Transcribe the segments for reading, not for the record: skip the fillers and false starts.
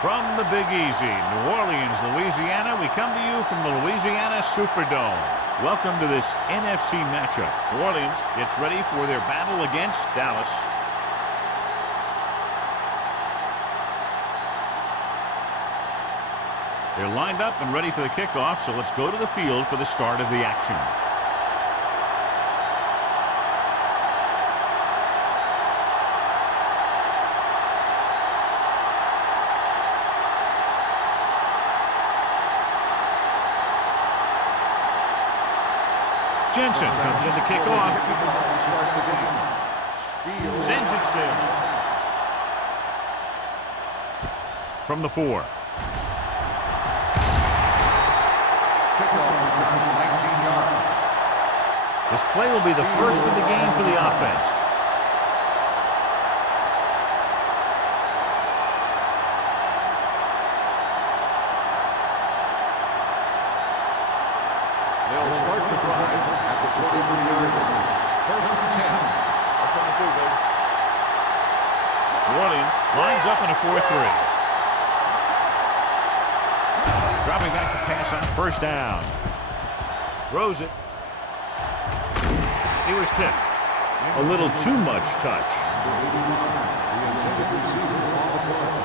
From the Big Easy, New Orleans, Louisiana, we come to you from the Louisiana Superdome. Welcome to this NFC matchup. New Orleans gets ready for their battle against Dallas. They're lined up and ready for the kickoff, so let's go to the field for the start of the action. Jensen comes in to kick off. Sends it sailing. From the 4. Kickoff return 19 yards. This play will be the first of the game for the offense. They'll start the drive at the 23-yard line. First and 10. What can they do, baby? New Orleans lines up in a 4-3. Dropping back to pass on first down. Throws it. He was tipped. A little too much touch. The intended receiver on the play.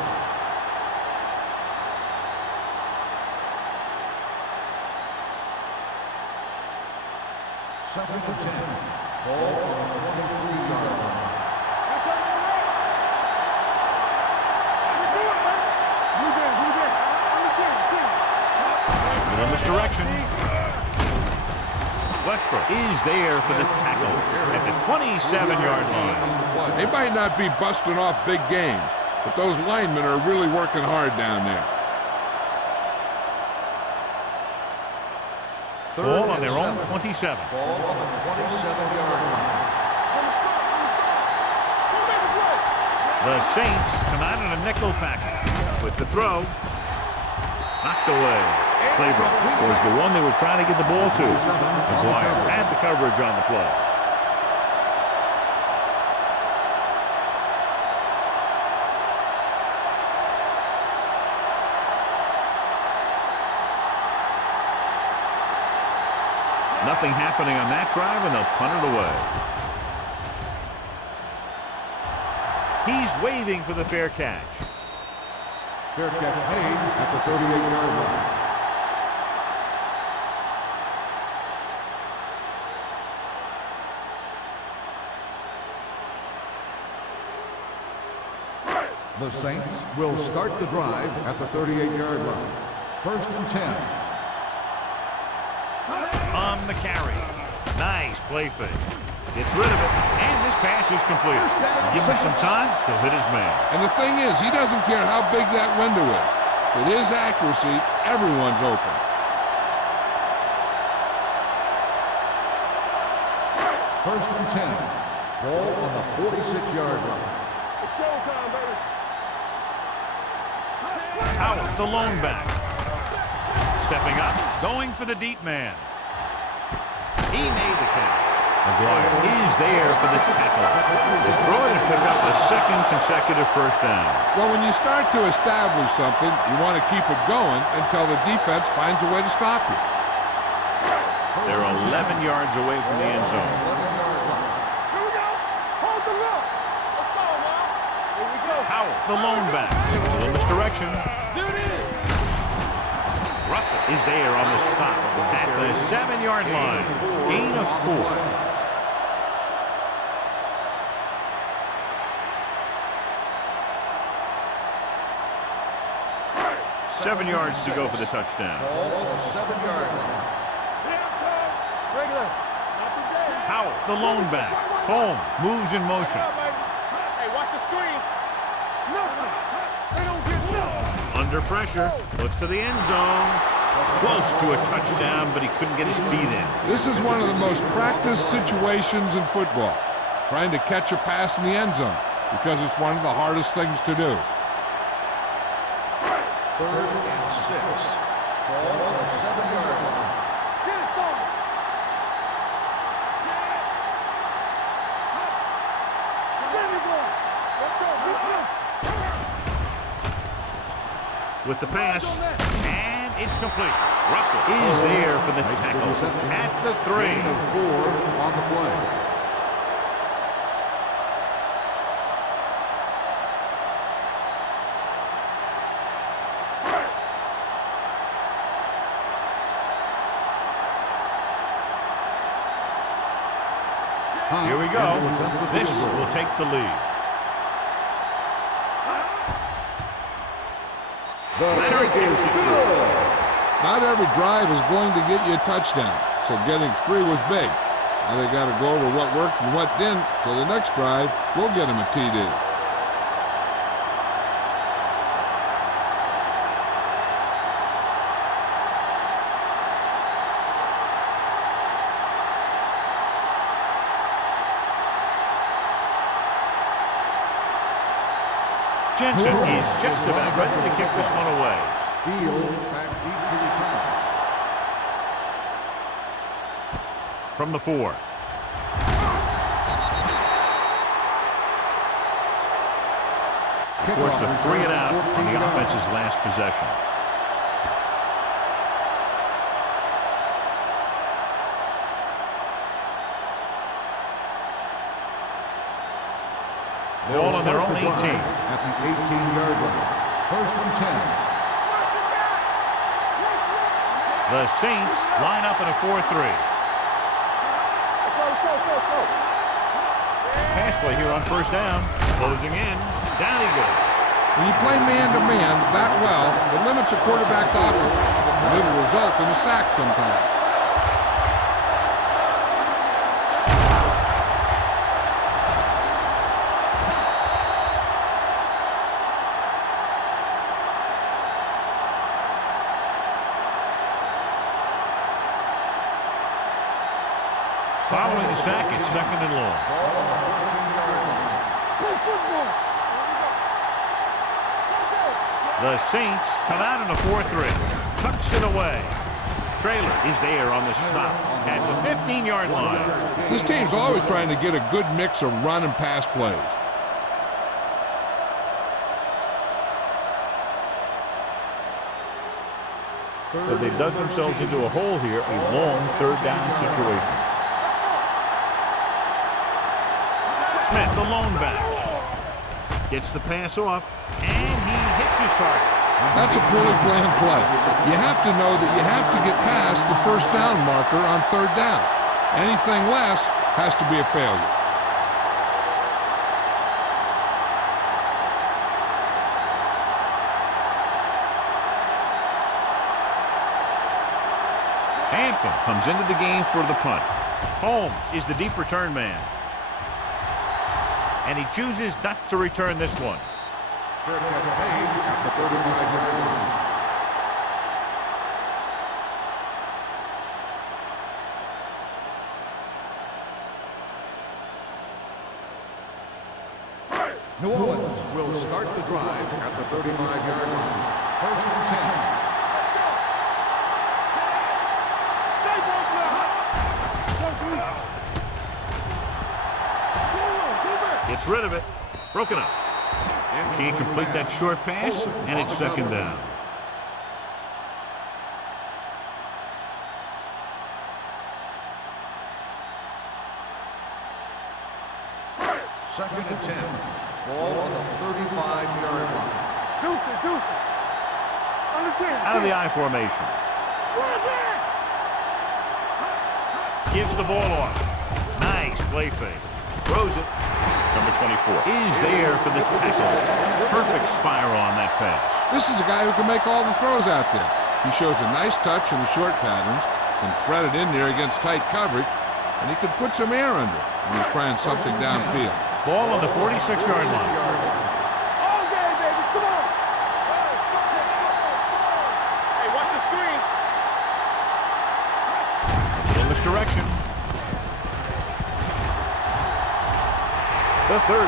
Second and 10. Ball on the 23-yard line. Good on this direction. Westbrook is there for the tackle at the 27-yard line. They might not be busting off big games, but those linemen are really working hard down there. Ball on their own 27. Ball on the 27-yard line. The Saints come out in a nickel package with the throw. Knocked away. Claybrook was the one they were trying to get the ball to. McGuire had the coverage on the play. Nothing happening on that drive, and they'll punt it away. He's waving for the fair catch. Fair catch made at the 38-yard line. The Saints will start the drive at the 38-yard line. First and 10. On the carry. Nice play fake. Gets rid of it, and this pass is complete. Give him some time, he'll hit his man. And the thing is, he doesn't care how big that window is. With his accuracy, everyone's open. First and 10. Ball on the 46-yard line. It's showtime, baby. Howard, the lone back. Stepping up, going for the deep man. He made the catch. McGuire is there for the tackle. They throw it and pick up a second consecutive first down. Well, when you start to establish something, you want to keep it going until the defense finds a way to stop you. They're 11 yards away from the end zone. Here we go. Hold the look. Let's go, man. Here we go. Howard, the lone back. A little misdirection. There it is. Russell is there on the stop at the 7-yard line. Gain of 4. 7 yards to go for the touchdown. Ball on the 7-yard line. Regular. Howard, the lone back. Holmes moves in motion. Hey, watch the screen. Nothing. They don't get nothing. Under pressure. Looks to the end zone. Close to a touchdown, but he couldn't get his feet in. This is one of the most practiced situations in football, trying to catch a pass in the end zone, because it's one of the hardest things to do. Third and 6. Ball on the 7-yard line. Get it, son. There we go. Let's go. with the pass, and it's complete. Russell is there for the tackle at the 3. Gain of 4 on the play. Here we go. This will take the lead. The kick is good. Not every drive is going to get you a touchdown, so getting 3 was big. Now they got to go over what worked and what didn't, so the next drive will get them a TD. Jensen is just about ready to kick this one away. Steele back deep to return. From the 4. Forced a 3 and out on the offense's last possession. Ball on their own 18. At the 18-yard line. 1st and 10. The Saints line up in a 4-3. Let's go. Pass play here on 1st down. Closing in. Down he goes. When you play man-to-man that well, it limits a quarterback's offense, and it'll result in a sack sometimes. Following the sack, it's 2nd and long. Play football. The Saints come out in a 4-3. Tucks it away. Trailer is there on the stop at the 15-yard line. This team's always trying to get a good mix of run and pass plays. So they dug themselves into a hole here, a long 3rd down situation. Smith, the lone back, gets the pass off, and he hits his target. That's a poorly planned play. You have to know that you have to get past the 1st down marker on 3rd down. Anything less has to be a failure. Hampton comes into the game for the punt. Holmes is the deep return man. And he chooses not to return this one. Fair catch made at the 35-yard line. New Orleans will start the drive at the 35-yard line. 1st and 10. Gets rid of it. Broken up. Can't complete that short pass, and it's 2nd down. Second and 10. Ball on the 35-yard line. Deuce. On the 10. Out of the I formation. Gives the ball off. Nice play fake. Throws it. Number 24 is there for the tackle. Perfect spiral on that pass. This is a guy who can make all the throws out there. He shows a nice touch in the short patterns, can thread it in there against tight coverage, and he can put some air under it when he's trying something downfield. Ball on the 46-yard line. All day, baby. Come on. Hey, watch the screen. Little misdirection. The 30.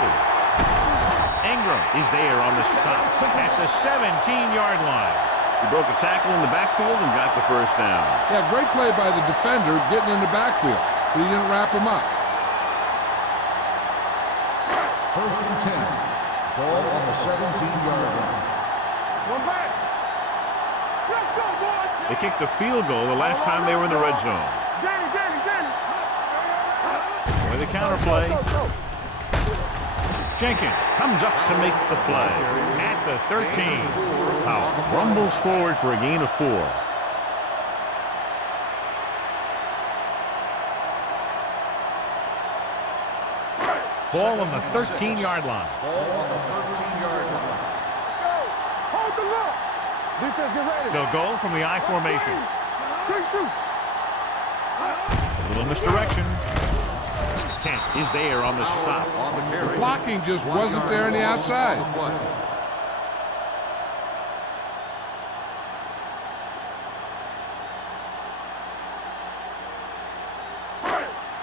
Ingram is there on the stop at the 17-yard line. He broke a tackle in the backfield and got the 1st down. Yeah, great play by the defender getting in the backfield, but he didn't wrap him up. 1st and 10. Ball on the 17-yard line. One back. They kicked a field goal the last time they were in the red zone. Danny. With the counter play. Jenkins comes up to make the play at the 13. Powell rumbles forward for a gain of 4. Ball on the 13-yard line. Hold the look. Defense, get ready. They'll go from the I formation. Quick shoot. A little misdirection. Kent is there on the stop. The blocking just wasn't there on the outside.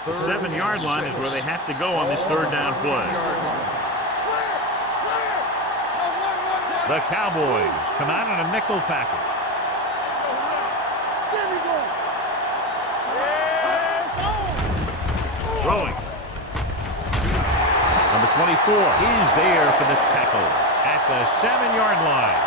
The 7-yard line is where they have to go on this third down play. The Cowboys come out in a nickel package. Throwing. Number 24 is there for the tackle at the 7-yard line.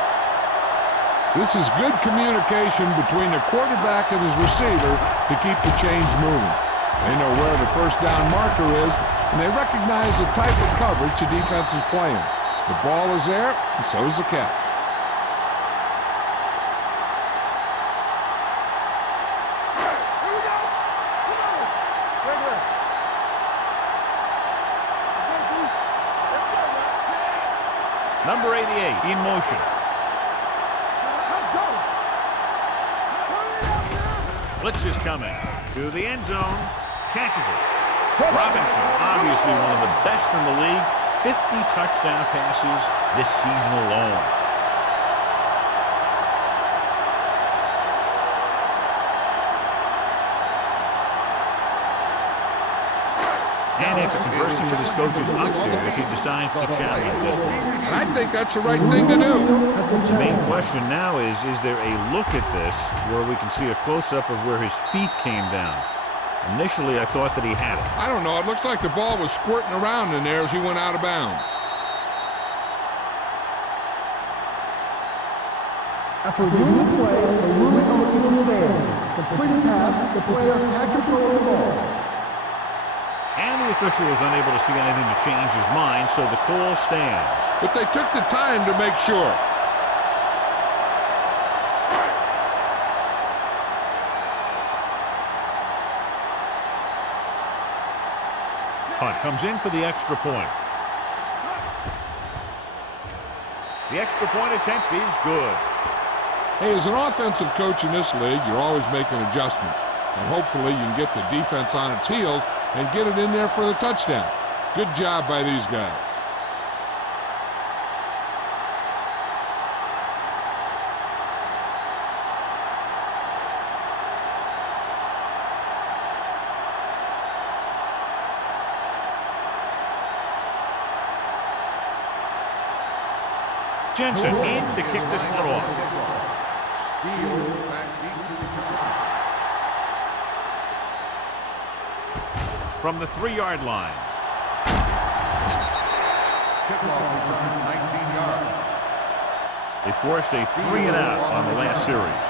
This is good communication between the quarterback and his receiver to keep the chains moving. They know where the first down marker is, and they recognize the type of coverage the defense is playing. The ball is there, and so is the catch. Number 88 in motion. Blitz is coming to the end zone. Catches it. Robinson, obviously one of the best in the league. 50 touchdown passes this season alone. And after conversing with his coaches upstairs, he decides to challenge this one. And I think that's the right thing to do. The main question now is there a look at this where we can see a close-up of where his feet came down? Initially, I thought that he had it. I don't know. It looks like the ball was squirting around in there as he went out of bounds. After reviewing the play, the ruling on the field stands. Completed pass, the player had control of the ball. And the official was unable to see anything to change his mind, so the call stands. But they took the time to make sure. Hunt comes in for the extra point. The extra point attempt is good. Hey, as an offensive coach in this league, you're always making adjustments. And hopefully you can get the defense on its heels and get it in there for the touchdown. Good job by these guys. Jensen in to kick this one off. From the 3-yard line. Kickoff return 19 yards. They forced a 3-and-out on the last series.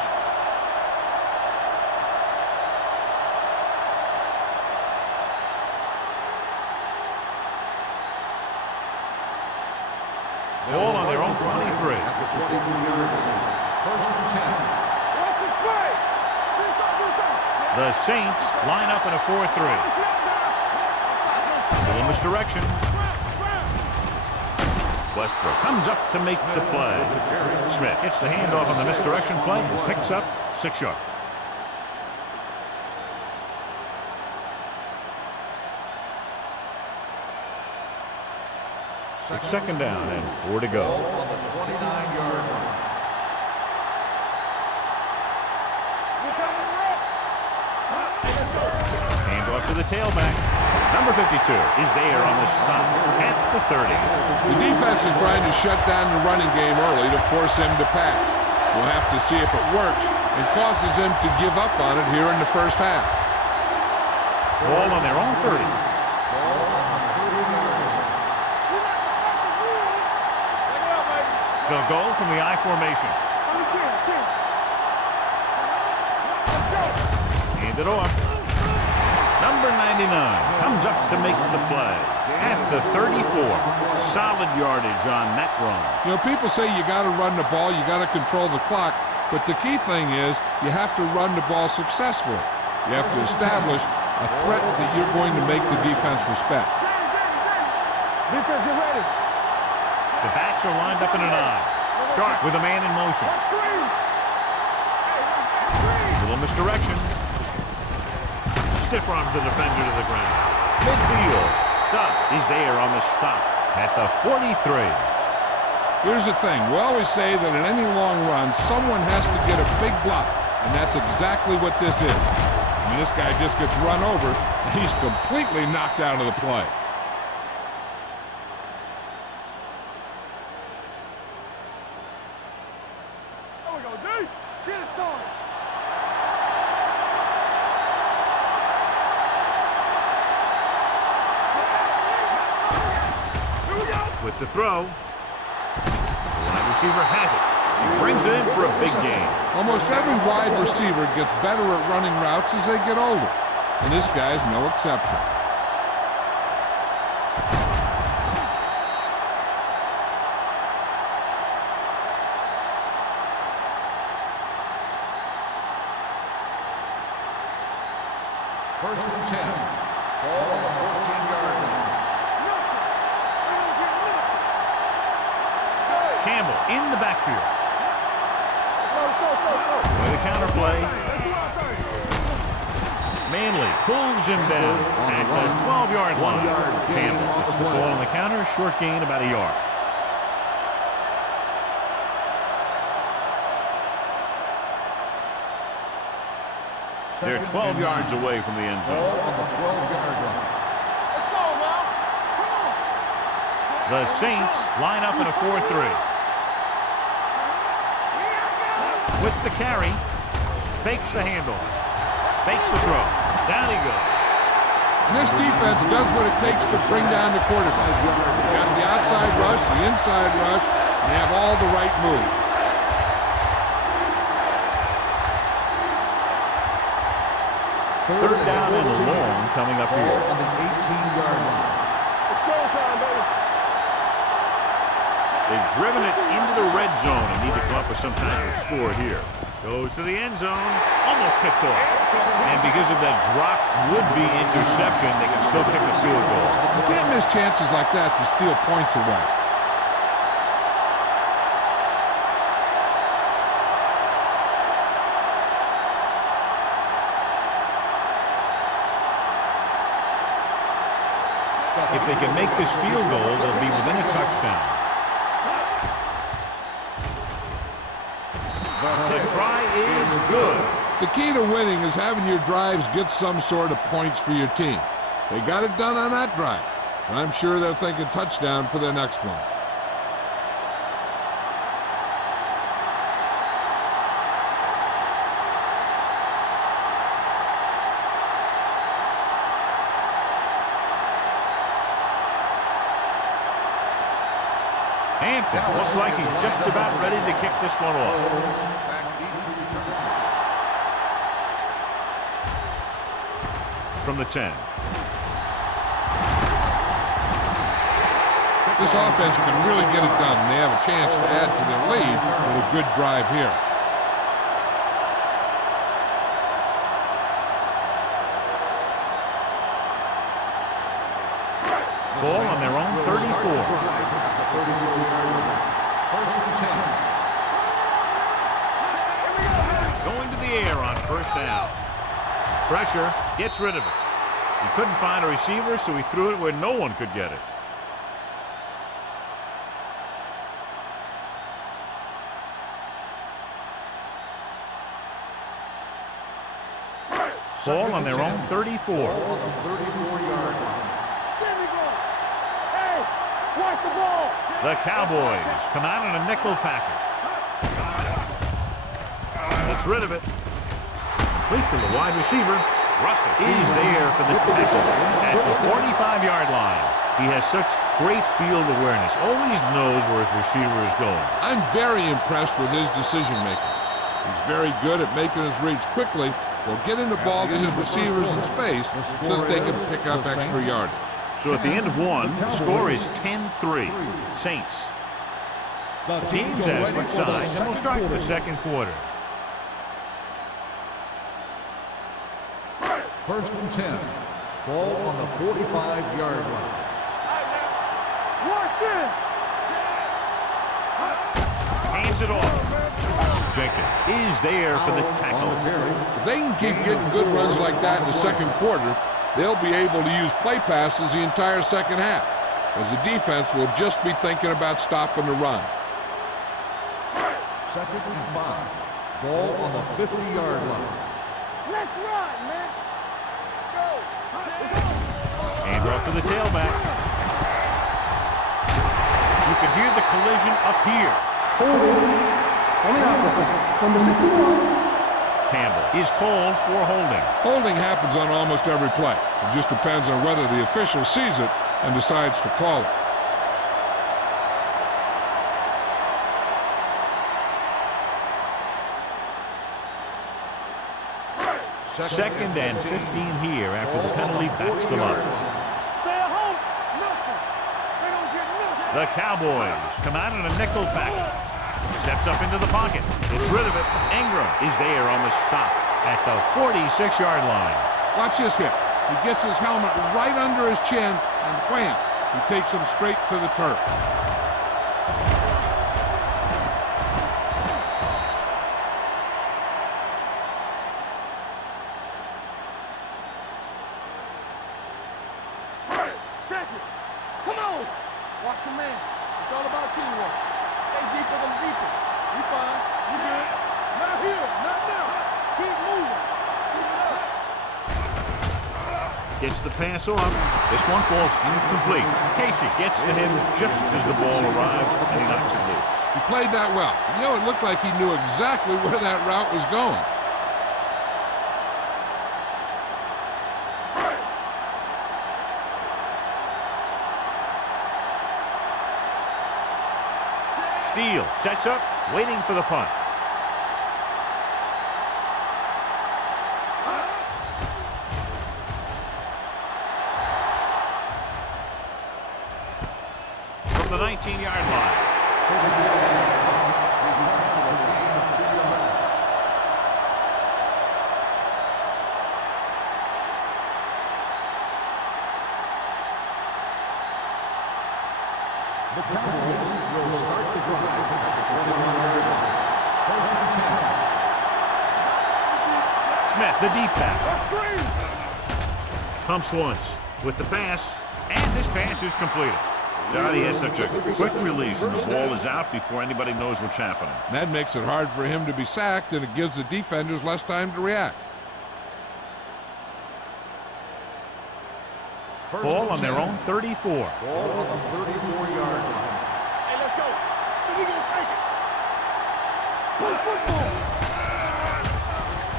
Ball on their own 23. At the 23-yard line. First and 10. The Saints line up in a 4-3. A little misdirection. Westbrook comes up to make the play. Smith gets the handoff on the misdirection play and picks up 6 yards. It's second down and 4 to go. On the 29-yard line. Handoff to the tailback. Number 52 is there on the stop at the 30. The defense is trying to shut down the running game early to force them to pass. We'll have to see if it works and causes them to give up on it here in the first half. Ball on their own 30. They'll go from the I formation. hands it off. Number 99 comes up to make the play at the 34. Solid yardage on that run. You know, people say you got to run the ball, you got to control the clock, but the key thing is you have to run the ball successfully. You have to establish a threat that you're going to make the defense respect. Defense, get ready. The backs are lined up in an I. Sharp with a man in motion. Little misdirection. Stiff arms the defender to the ground. Midfield. Stop. He's there on the stop at the 43. Here's the thing. We always say that in any long run, someone has to get a big block, and that's exactly what this is. I mean, this guy just gets run over, and he's completely knocked out of the play. There we go, D. Get it started. Here we go. With the throw. The wide receiver has it. He brings it in for a big gain. Almost every wide receiver gets better at running routes as they get older, and this guy's no exception. First and 10. Ball on the 14-yard line. Campbell in the backfield. Let's With a counter play. Manley pulls him down at the 12-yard line. Campbell gets the ball on the counter. Short gain about a yard. They're 12 yards away from the end Ball zone. on the 12-yard line. Let's go now. The Saints line up in a 4-3. With the carry, fakes the handoff, fakes the throw. Down he goes. And this defense does what it takes to bring down the quarterback. They got the outside rush, the inside rush, and they have all the right moves. Third down and long coming up here. On the 18-yard line. It's showtime, baby. They've driven it into the red zone and need to come up with some kind of score here. Goes to the end zone, almost picked off. And because of that drop would-be interception, they can still kick a field goal. You can't miss chances like that to steal points away. If they can make this field goal, they'll be within a touchdown. The try is good. The key to winning is having your drives get some sort of points for your team. They got it done on that drive, and I'm sure they're thinking touchdown for their next one. Hampton looks like he's just about ready to kick this one off. From the 10. This offense can really get it done, and they have a chance to add to their lead with a good drive here. Ball on their own 34. First and 10. Going to the air on first down. Pressure, gets rid of it. He couldn't find a receiver, so he threw it where no one could get it. Ball on their own 34. Ball on the 34-yard line. There we go. Hey, watch the ball. The Cowboys come out in a nickel package. Gets rid of it. Complete to the wide receiver. Russell is there for the tackle at the 45-yard line. He has such great field awareness. Always knows where his receiver is going. I'm very impressed with his decision-making. He's very good at making his reads quickly will get in the ball to his receivers in space so that they can pick up extra yardage. So at the end of one, the score is 10-3. Saints. The Teams as switch sides, and we'll start the second quarter. First and 10. Ball on the 45-yard line. Hands it off. Jenkins is there for the tackle. If they can keep getting good runs like that in the second quarter, they'll be able to use play passes the entire second half, as the defense will just be thinking about stopping the run. Second and 5. Ball on the 50-yard line. Let's run, man. Go. Hand off to the tailback. You can hear the collision up here. Holding on the offense. Number 61. Campbell is called for holding. Holding happens on almost every play. It just depends on whether the official sees it and decides to call it. Second and 15 here after the penalty backs them up. Stay at home. Nothing. They don't get nothing. The Cowboys come out in a nickel package. Steps up into the pocket. Gets rid of it. Ingram is there on the stop at the 46-yard line. Watch this hit. He gets his helmet right under his chin, and wham, he takes him straight to the turf. Check it. Come on. Watch your man. It's all about teamwork. Stay deeper than deeper. You fine. You good. Not here. Not now. Keep moving. Keep it up. Gets the pass off. This one falls incomplete. Casey gets to him just as the ball arrives, and he knocks it loose. He played that well. You know, it looked like he knew exactly where that route was going. Steele sets up, waiting for the punt. From the 19-yard line. The Cowboys will start the drive at the 21-yard line. First and 10. Smith, the deep pass. Pumps once with the pass, and this pass is completed. God, he has such a quick release, and the ball is out before anybody knows what's happening. That makes it hard for him to be sacked, and it gives the defenders less time to react. Ball on their own 34. Ball on the 34-yard line. Hey, let's go. So we gonna take it. Good football.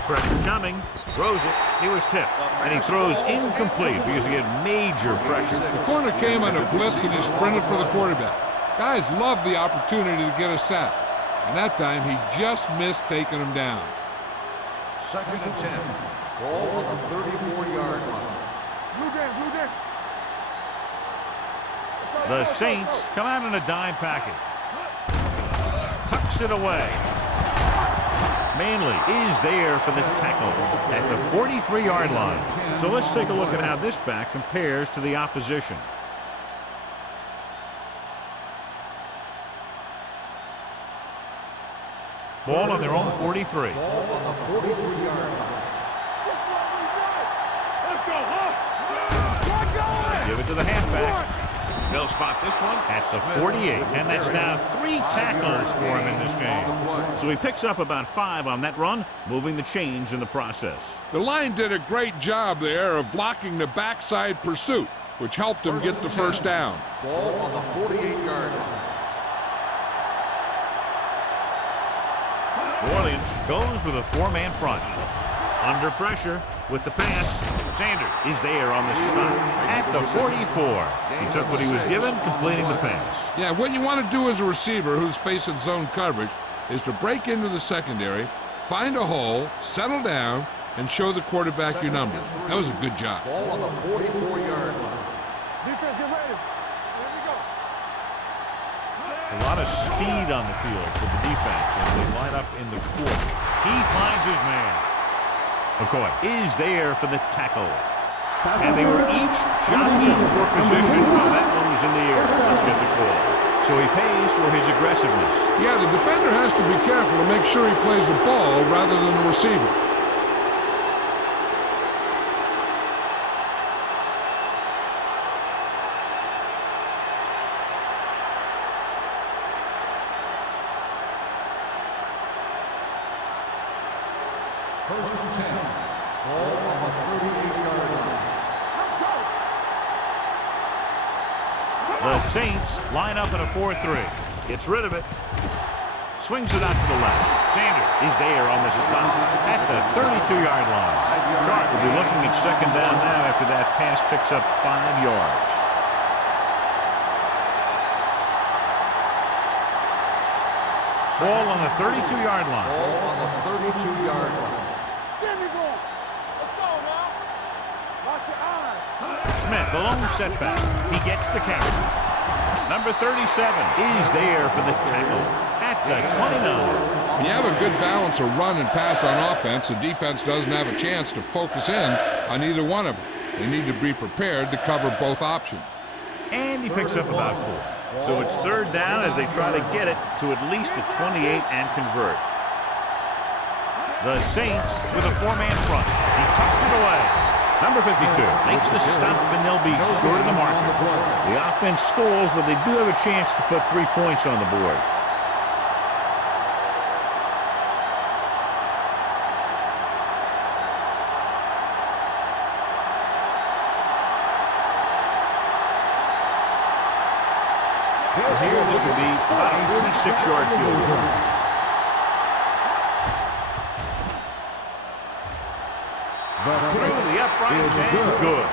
Pressure coming. Throws it. He was tipped. And he throws incomplete because he had major pressure. The corner came on a blitz, and he sprinted for the quarterback. Guys love the opportunity to get a sack. And that time, he just missed taking him down. Second and 10. Ball on the 34-yard line. Blue game. The Saints come out in a dime package. Tucks it away. Manley is there for the tackle at the 43-yard line. So let's take a look at how this back compares to the opposition. Ball on their own 43. Ball on the 43-yard line. Let's go, huh? Give it to the halfback. They'll spot this one at the 48, and that's now 3 tackles for him in this game. So he picks up about 5 on that run, moving the chains in the process. The line did a great job there of blocking the backside pursuit, which helped him get the first down. Ball on the 48-yard line. New Orleans goes with a 4-man front. Under pressure with the pass. Sanders is there on the stop at the 44. He took what he was given, completing the pass. Yeah, what you want to do as a receiver who's facing zone coverage is to break into the secondary, find a hole, settle down, and show the quarterback your numbers. That was a good job. Ball on the 44-yard line. Defense, get ready. Here we go. A lot of speed on the field for the defense as they line up in the quarter. He finds his man. McCoy is there for the tackle. And they were each jockeying for position while that one was in the air. Let's get the call. So he pays for his aggressiveness. Yeah, the defender has to be careful to make sure he plays the ball rather than the receiver. First and 10. Ball on the 38-yard line. The Saints line up in a 4-3. Gets rid of it. Swings it out to the left. Sanders is there on the stop at the 32-yard line. Sharp will be looking at second down now after that pass picks up 5 yards. Ball on the 32-yard line. Ball on the 32-yard line. There we go. Let's go now. Watch your eyes. Smith, the lone setback. He gets the carry. Number 37 is there for the tackle at the 29. When you have a good balance of run and pass on offense, the defense doesn't have a chance to focus in on either one of them. They need to be prepared to cover both options. And he picks up about 4. So it's third down as they try to get it to at least the 28 and convert. The Saints with a 4-man front. He tucks it away. Number 52 makes the stop, and they'll be short of the marker. The offense stalls, but they do have a chance to put 3 points on the board. Here, this would be about a 46-yard field goal. Through the uprights and good.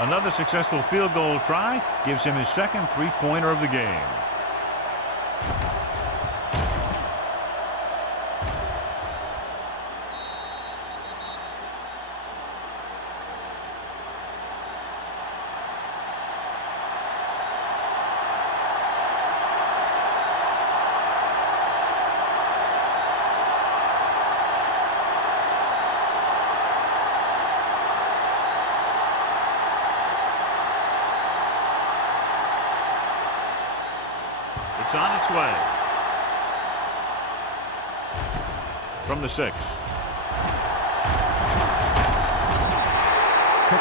Another successful field goal try gives him his second 3-pointer of the game. It's on its way. From the 6.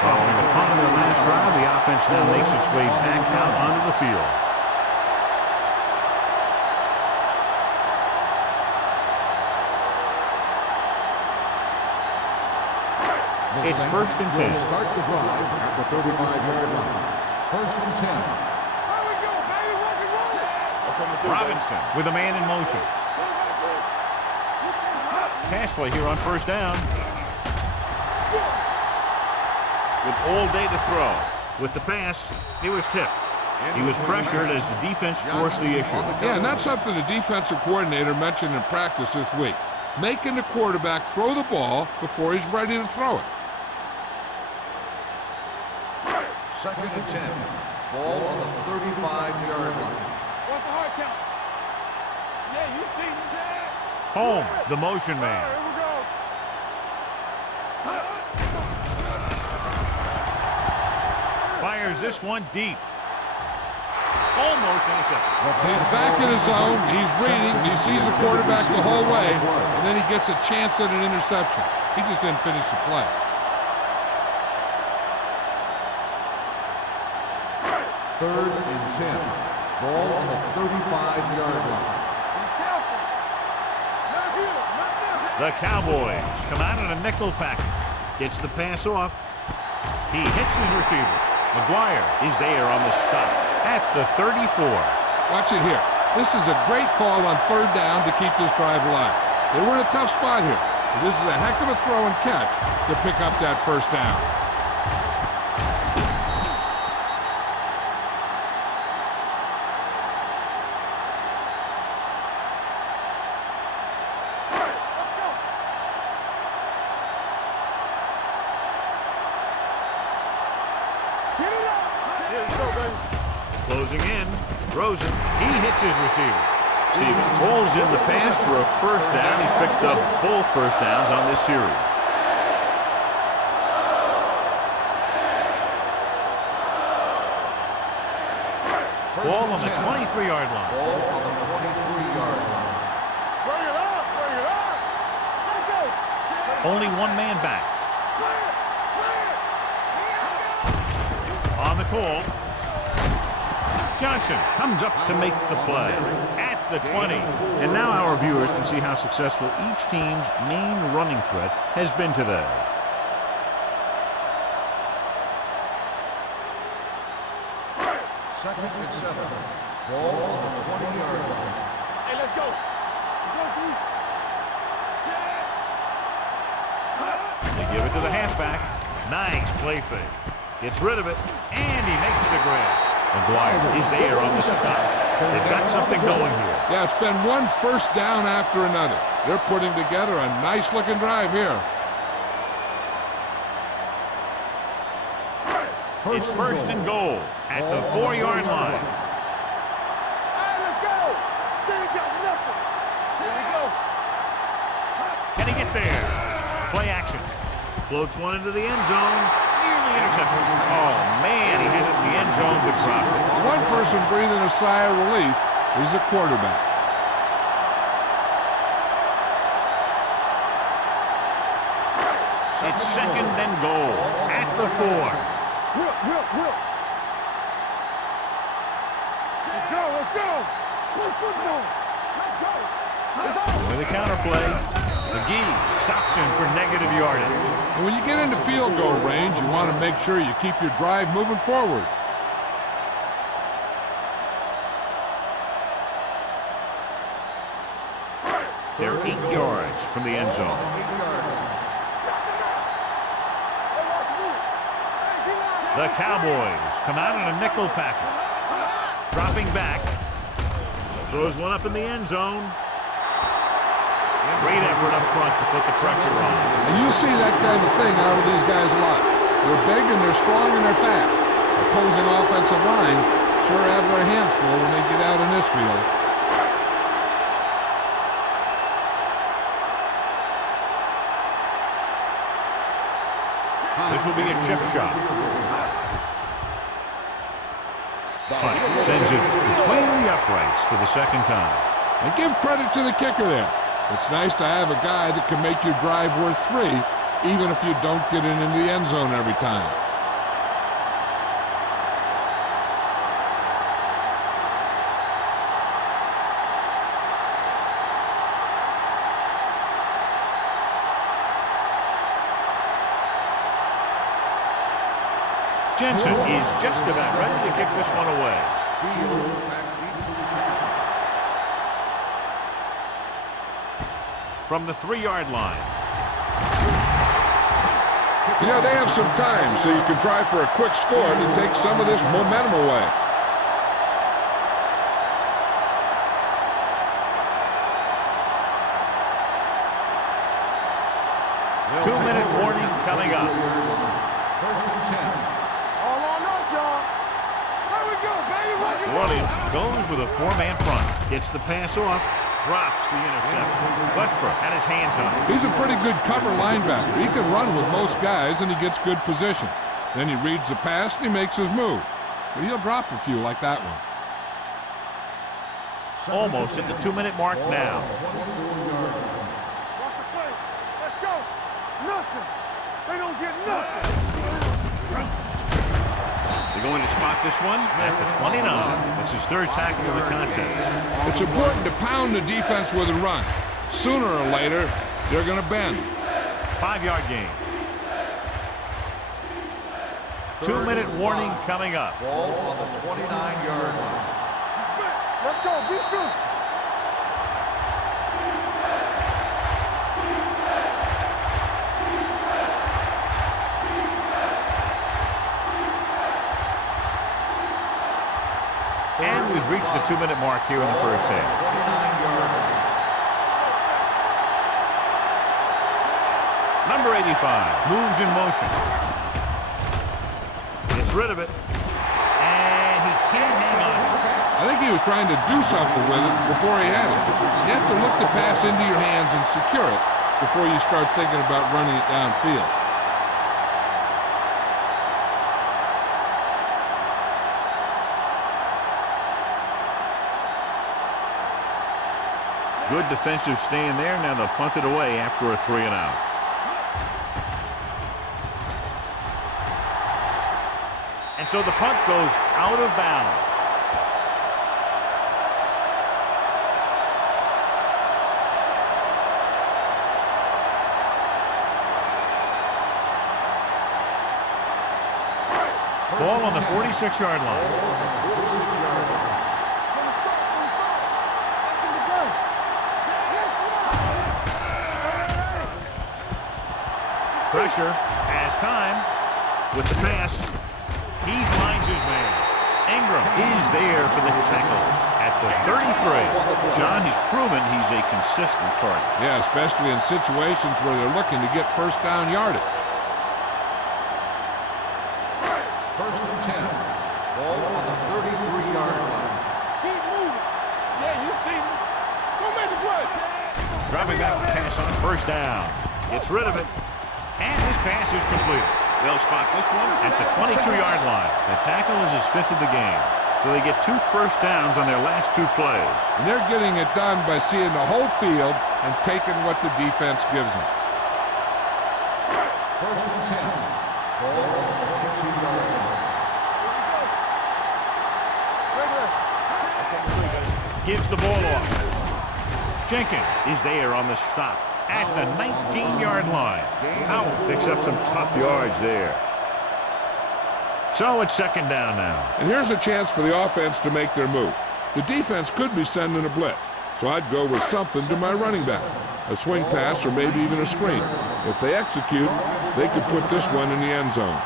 Following the punt on their last drive, the offense now makes its way back out onto the field. It's first and 10. Start the drive at the 35-yard line. First and 10. There we go, baby. Rock and roll. Robinson with a man in motion. Pass play here on first down. With all day to throw. With the pass, he was tipped. He was pressured as the defense forced the issue. Yeah, and that's something the defensive coordinator mentioned in practice this week. Making the quarterback throw the ball before he's ready to throw it. Second and 10. Ball on the 35-yard line. What's the hard count? Yeah, you see that? Holmes, the motion man. Here we go. Fires this one deep. Almost intercepted. He's back in his zone. He's reading. He sees the quarterback the whole way, and then he gets a chance at an interception. He just didn't finish the play. Third and 10. Ball on the 35-yard line. Be careful. Not here, not there. The Cowboys come out in a nickel package. Gets the pass off. He hits his receiver. McGuire is there on the stop at the 34. Watch it here. This is a great call on third down to keep this drive alive. They were in a tough spot here. But this is a heck of a throw and catch to pick up that first down. Closing in, throws it. He hits his receiver. Stevens pulls in the pass for a first down. He's picked up both first downs on this series. Ball on the 23-yard line. Ball on the 23-yard line. Bring it up, bring it up. Let's go. Only one man back. On the call. Johnson comes up to make the play at the 20. And now our viewers can see how successful each team's main running threat has been today. Second and 7. Ball on the 20-yard line. Hey, let's go. They give it to the halfback. Nice play fake. Gets rid of it, and he makes the grab. McGuire is there on the stop. They've got something going here. Yeah, it's been one first down after another. They're putting together a nice-looking drive here. It's first and goal at the 4-yard line. Hey, let's go. They ain't got nothing. Here we go. Can he get there? Play action. Floats one into the end zone. Nearly intercepted. Oh, man, he had it in the end zone but dropped it. One person breathing a sigh of relief is the quarterback. It's second and goal at the 4. Will. Let's go, let's go. Play football. Let's go. It's on. With a counterplay, McGee stops him for negative yardage. And when you get into field goal range, you want to make sure you keep your drive moving forward. They're 8 yards from the end zone. 8-yard line. The Cowboys come out in a nickel package. Dropping back. Throws one up in the end zone. Great effort up front to put the pressure on. And you see that kind of thing out of these guys a lot. They're big and they're strong and they're fast. Opposing offensive line sure have their hands full when they get out in this field. This will be a chip shot. Punt sends it between the uprights for the second time. And give credit to the kicker there. It's nice to have a guy that can make your drive worth 3, even if you don't get in the end zone every time. Jensen is just about ready to kick this one away. From the 3-yard line. You know, they have some time, so you can try for a quick score to take some of this momentum away. Two-minute warning coming up. First and 10. All on us, y'all. There we go, baby. New Orleans goes with a 4-man front. Gets the pass off. Drops the interception. Westbrook had his hands on it. He's a pretty good cover linebacker. He can run with most guys, and he gets good position. Then he reads the pass, and he makes his move. But he'll drop a few like that one. Almost at the 2-minute mark now. Watch the play. Let's go. Nothing. They don't get nothing. They're going to spot this one at the 29. It's his 3rd tackle of the contest. It's important to pound the defense with a run. Sooner or later, they're going to bend. 5-yard gain. 2-minute warning coming up. Ball on the 29-yard line. Let's go. Be good. And we've reached the 2-minute mark here in the first half. 29-yard line. Number 85 moves in motion. Gets rid of it. And he was trying to do something with it before he had it. You have to look the pass into your hands and secure it before you start thinking about running it downfield. Good defensive stand there. Now they'll punt it away after a 3-and-out. And so the punt goes out of bounds. Ball on the 46-yard line. Pressure has time with the pass. He finds his man. Ingram is there for the tackle at the 33. John, he's proven he's a consistent target. Yeah, especially in situations where they're looking to get first down yardage. First and 10. Ball on the 33-yard line. Keep moving. Yeah, you see me. Go make the play. Dropping back to pass on first down. Gets rid of it. And his pass is completed. They'll spot this one at the 22-yard line. The tackle is his 5th of the game. So they get 2 first downs on their last 2 plays. And they're getting it done by seeing the whole field and taking what the defense gives them. First and 10. Ball on the 22-yard line. Gives the ball off. Jenkins is there on the stop at the 19-yard line. Howell picks up some tough yards there. So it's 2nd down now. And here's a chance for the offense to make their move. The defense could be sending a blitz, so I'd go with something to my running back. A swing pass or maybe even a screen. If they execute, they could put this one in the end zone.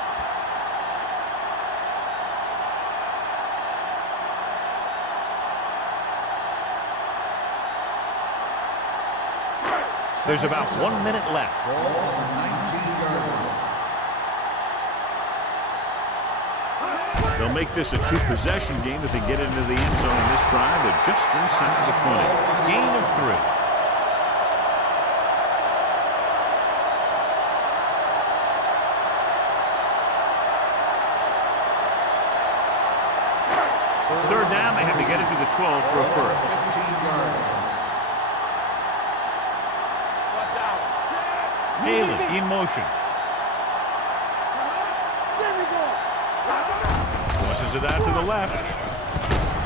There's about 1 minute left. Ball on the 19-yard line. They'll make this a 2-possession game if they get into the end zone in this drive. They're just inside the 20. Gain of 3. It's 3rd down. They have to get it to the 12 for a first. 15-yard line. Haley in motion. Forces it out to the left.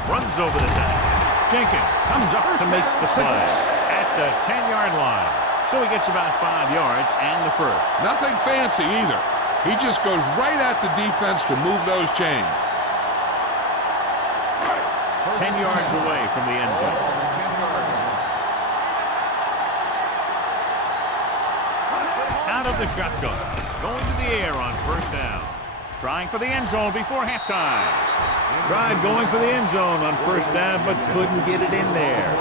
Runs over the top. Jenkins comes up to make the play at the 10-yard line. So he gets about 5 yards and the first. Nothing fancy either. He just goes right at the defense to move those chains. 10 yards away from the end zone. Out of the shotgun. Going to the air on first down. Trying for the end zone before halftime. Tried going for the end zone on first down, but couldn't get it in there.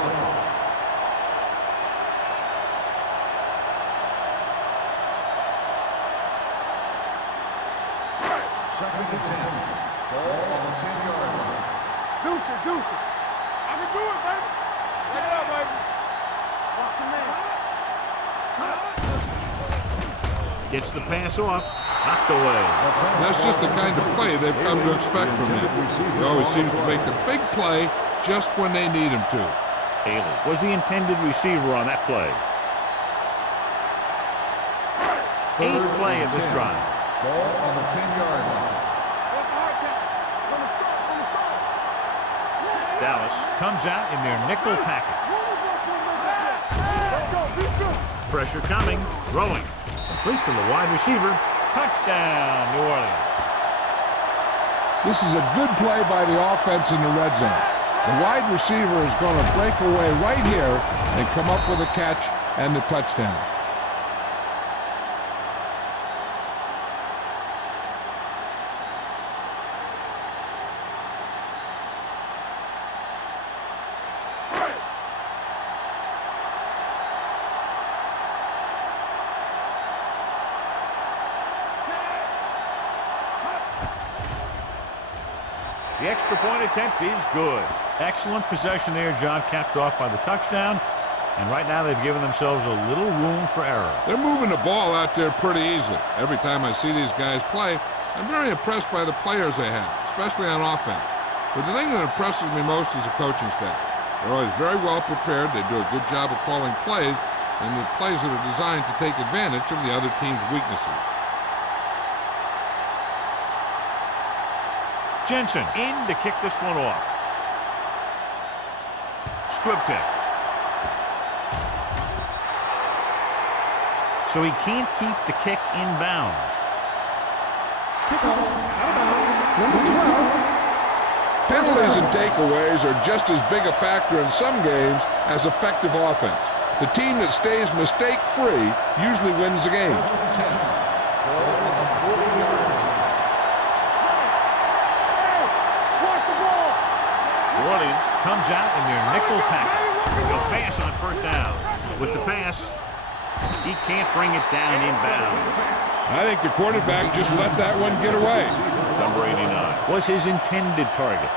Second and 10. Ball on the 10-yard line. Deuce it, deuce it. I can do it, baby. Set it up, baby. Watch your man. Gets the pass off. Knocked away. That's just the kind of play they've come to expect from him. He always seems to make the big play just when they need him to. Haley was the intended receiver on that play. 8th play of this drive. Ball on the 10-yard line. Dallas comes out in their nickel package. Pressure coming. Throwing. Complete to the wide receiver. Touchdown, New Orleans. This is a good play by the offense in the red zone. The wide receiver is going to break away right here and come up with a catch and the touchdown. The extra point attempt is good. Excellent possession there, John, capped off by the touchdown. And right now they've given themselves a little room for error. They're moving the ball out there pretty easily. Every time I see these guys play, I'm very impressed by the players they have, especially on offense. But the thing that impresses me most is the coaching staff. They're always very well prepared. They do a good job of calling plays, and the plays that are designed to take advantage of the other team's weaknesses. Jensen in to kick this one off. Squib kick. So he can't keep the kick in bounds. Kickoff, out of bounds, number 12. Penalties and takeaways are just as big a factor in some games as effective offense. The team that stays mistake-free usually wins the game. New Orleans comes out in their nickel package. They'll pass on first down. With the pass, he can't bring it down in bounds. I think the quarterback just let that one get away. Number 89 was his intended target.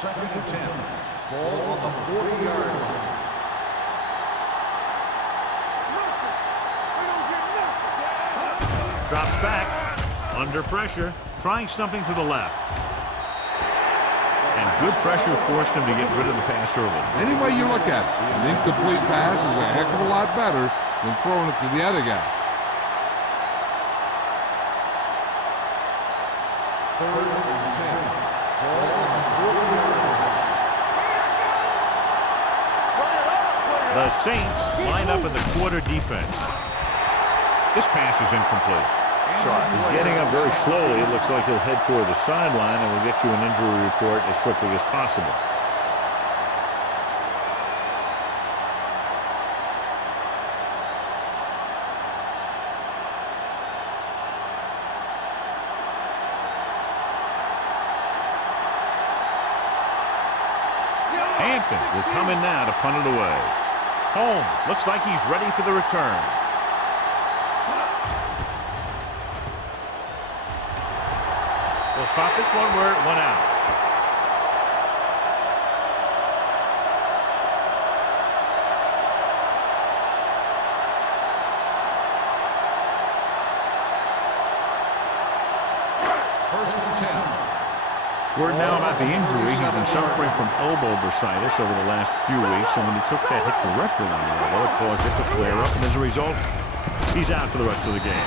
Second and 10. Ball on the 40-yard line. Drops back, under pressure, trying something to the left. And good pressure forced him to get rid of the pass early. Any way you look at it, an incomplete pass is a heck of a lot better than throwing it to the other guy. Third and 10. Ball on the 40-yard line. The Saints line up in the quarter defense. This pass is incomplete. Sharp is getting up very slowly. It looks like he'll head toward the sideline, and we'll get you an injury report as quickly as possible. Hampton will come in now to punt it away. Holmes looks like he's ready for the return. We'll spot this one where it went out. First and 10. Word now about the injury. He's been suffering from elbow bursitis over the last few weeks, and when he took that hit directly on the elbow, it caused it to flare up, and as a result, he's out for the rest of the game.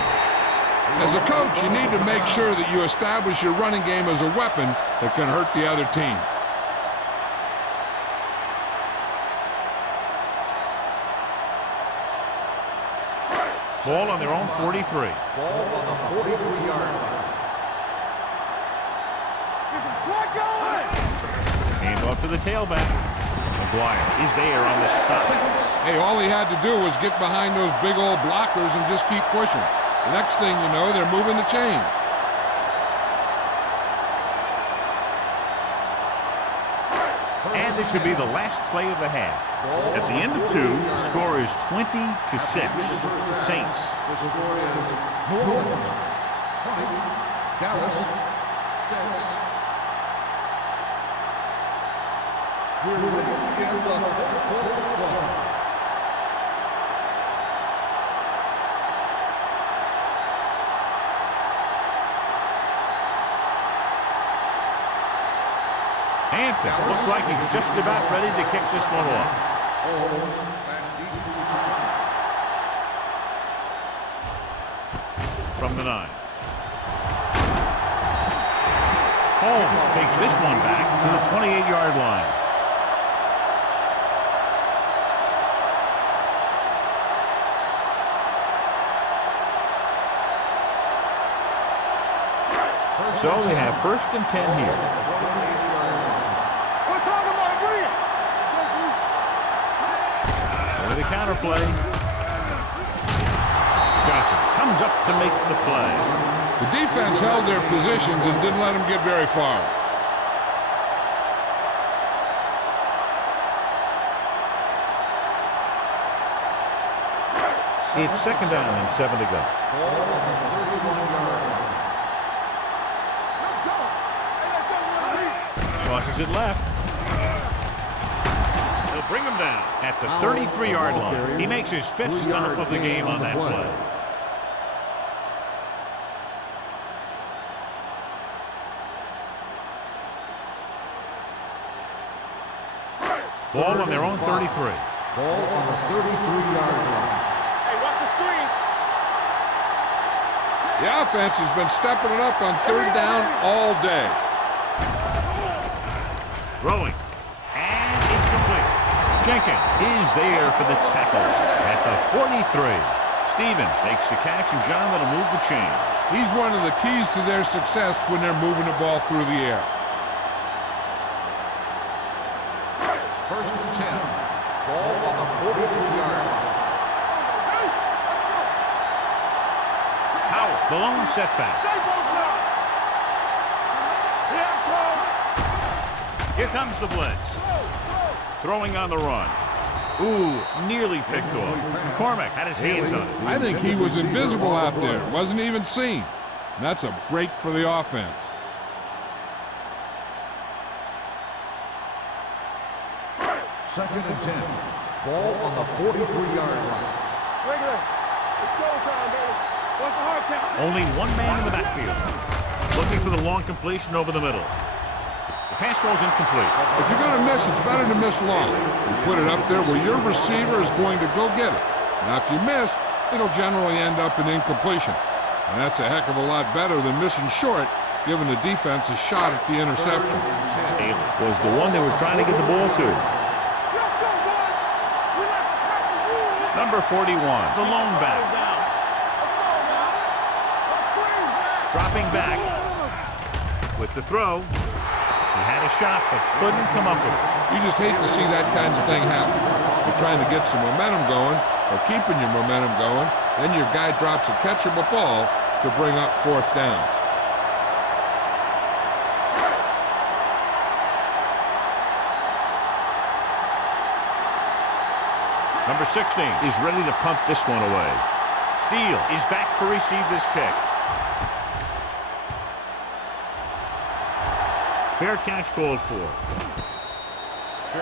As a coach, you need to make sure that you establish your running game as a weapon that can hurt the other team. Ball on their own 43. Ball on the 43-yard line. Hand off to the tailback. McGuire is there on the stop. Hey, all he had to do was get behind those big old blockers and just keep pushing. The next thing you know, they're moving the chains. And this should be the last play of the half. At the end of 2, the score is 20-6. Saints. The score is New Orleans 20, Dallas 6. We're ready to begin the fourth quarter of play. Hampton looks like he's just about ready to kick this one off. From the 9. Holmes takes this one back to the 28-yard line. So we have first and 10 here. With the counter play. Johnson comes up to make the play. The defense held their positions and didn't let them get very far. It's second down and 7 to go. Ball on the 31-yard line. Crosses it left. He'll bring him down at the 33-yard line. He makes his 5th stop of the game on that play. Ball on their own 33. Ball on the 33-yard line. Hey, watch the screen. The offense has been stepping it up on 3rd down all day. Throwing. And it's complete. Jenkins is there for the tackles at the 43. Stevens makes the catch, and John, that'll move the chains. He's one of the keys to their success when they're moving the ball through the air. First and 10. Ball on the 43-yard line. Howell, the lone setback. Here comes the blitz. Throwing on the run. Ooh, nearly picked off. McCormick had his hands on it. I think he was invisible out there. Wasn't even seen. And that's a break for the offense. Second and 10. Ball on the 43-yard line. It's showtime, baby. What's the hard count? Only one man in the backfield. Looking for the long completion over the middle. The pass ball's incomplete. If you're going to miss, it's better to miss long. You put it up there where your receiver is going to go get it. Now, if you miss, it'll generally end up in incompletion. And that's a heck of a lot better than missing short, giving the defense a shot at the interception. Taylor was the one they were trying to get the ball to. Number 41, the lone back. Dropping back with the throw. He had a shot, but couldn't come up with it. You just hate to see that kind of thing happen. You're trying to get some momentum going, or keeping your momentum going, then your guy drops a catchable ball to bring up 4th down. Number 16 is ready to punt this one away. Steele is back to receive this kick. Fair catch called for.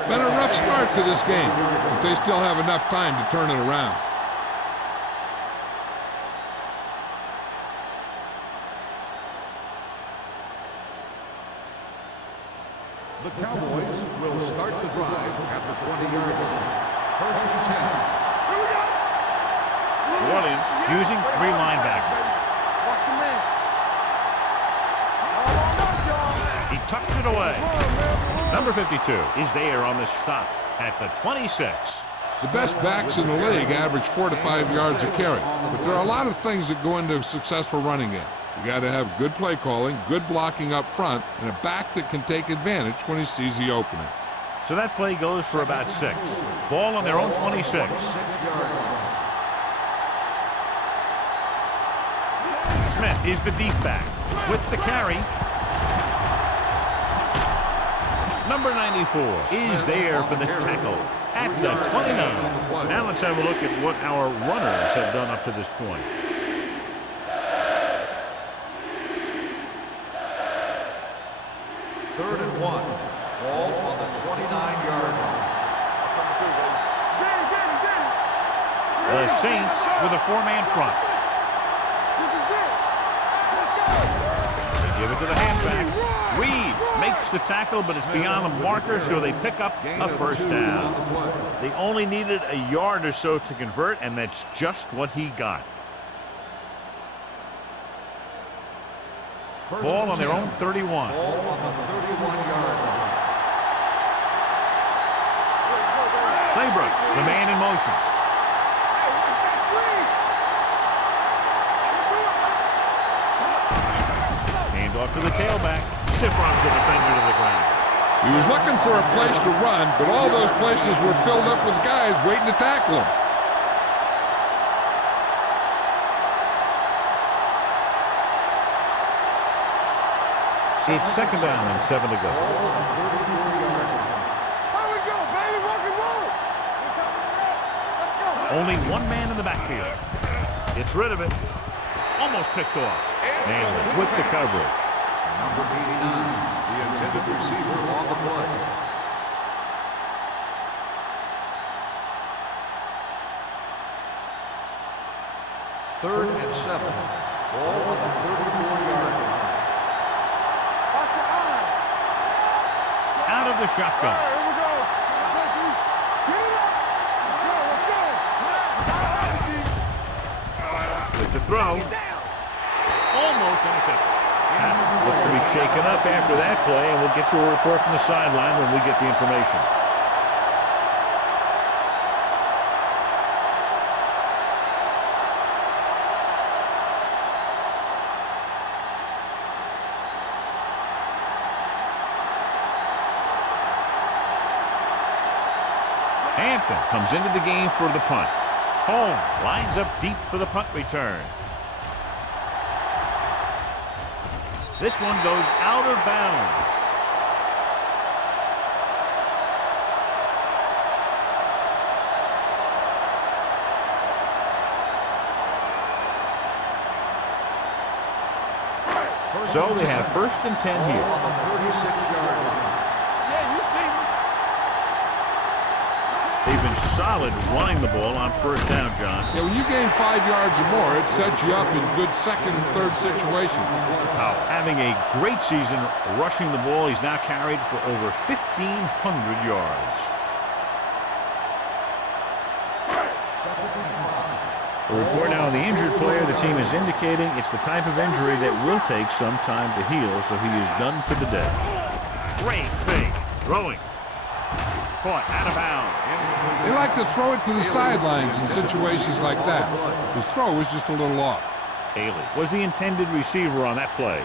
Been a rough start to this game, but they still have enough time to turn it around. The Cowboys will start the drive at the 20-yard line. First and 10. New Orleans using 3 linebackers. Watch your man. He tucks it away. Number 52 is there on the stop at the 26. The best backs in the league average 4 to 5 yards a carry, but there are a lot of things that go into a successful running game. You got to have good play calling, good blocking up front, and a back that can take advantage when he sees the opening. So that play goes for about 6. Ball on their own 26. Smith is the deep back with the carry. Number 94 is there for the tackle at the 29. Now let's have a look at what our runners have done up to this point. Third and 1. Ball on the 29-yard line. The Saints with a 4-man front. They give it to the halfback. Reed makes the tackle, but it's beyond the marker, so they pick up a first down. They only needed a yard or so to convert, and that's just what he got. Ball on their own 31. Ball on the 31-yard line. Claybrook, the man in motion. Hand off to the tailback. Stiff arms the defender to the ground. He was looking for a place to run, but all those places were filled up with guys waiting to tackle him. It's second down and 7 to go. There we go, baby. Rock and roll. Only one man in the backfield. Gets rid of it. Almost picked off. And with the coverage. Number 89, the intended receiver on the play. Third and 7. Ball on the 34-yard line. Watch your eyes. Out of the shotgun. Here we go. Get it up. Let's go. With the throw. Almost intercepted. Looks to be shaken up after that play, and we'll get you a report from the sideline when we get the information. Hampton comes into the game for the punt. Holmes lines up deep for the punt return. This one goes out of bounds. So they have 1st and 10 here. On the 36-yard line. Yeah, you see me. They've been solid running the ball on 1st down, John. Yeah, when you gain 5 yards or more, it sets you up in good 2nd and 3rd situations. Powell having a great season rushing the ball. He's now carried for over 1,500 yards. A report now on the injured player. The team is indicating it's the type of injury that will take some time to heal, so he is done for the day. Great fake. Throwing. Caught out of bounds. They like to throw it to the sidelines in situations like that. His throw was just a little off. Haley was the intended receiver on that play.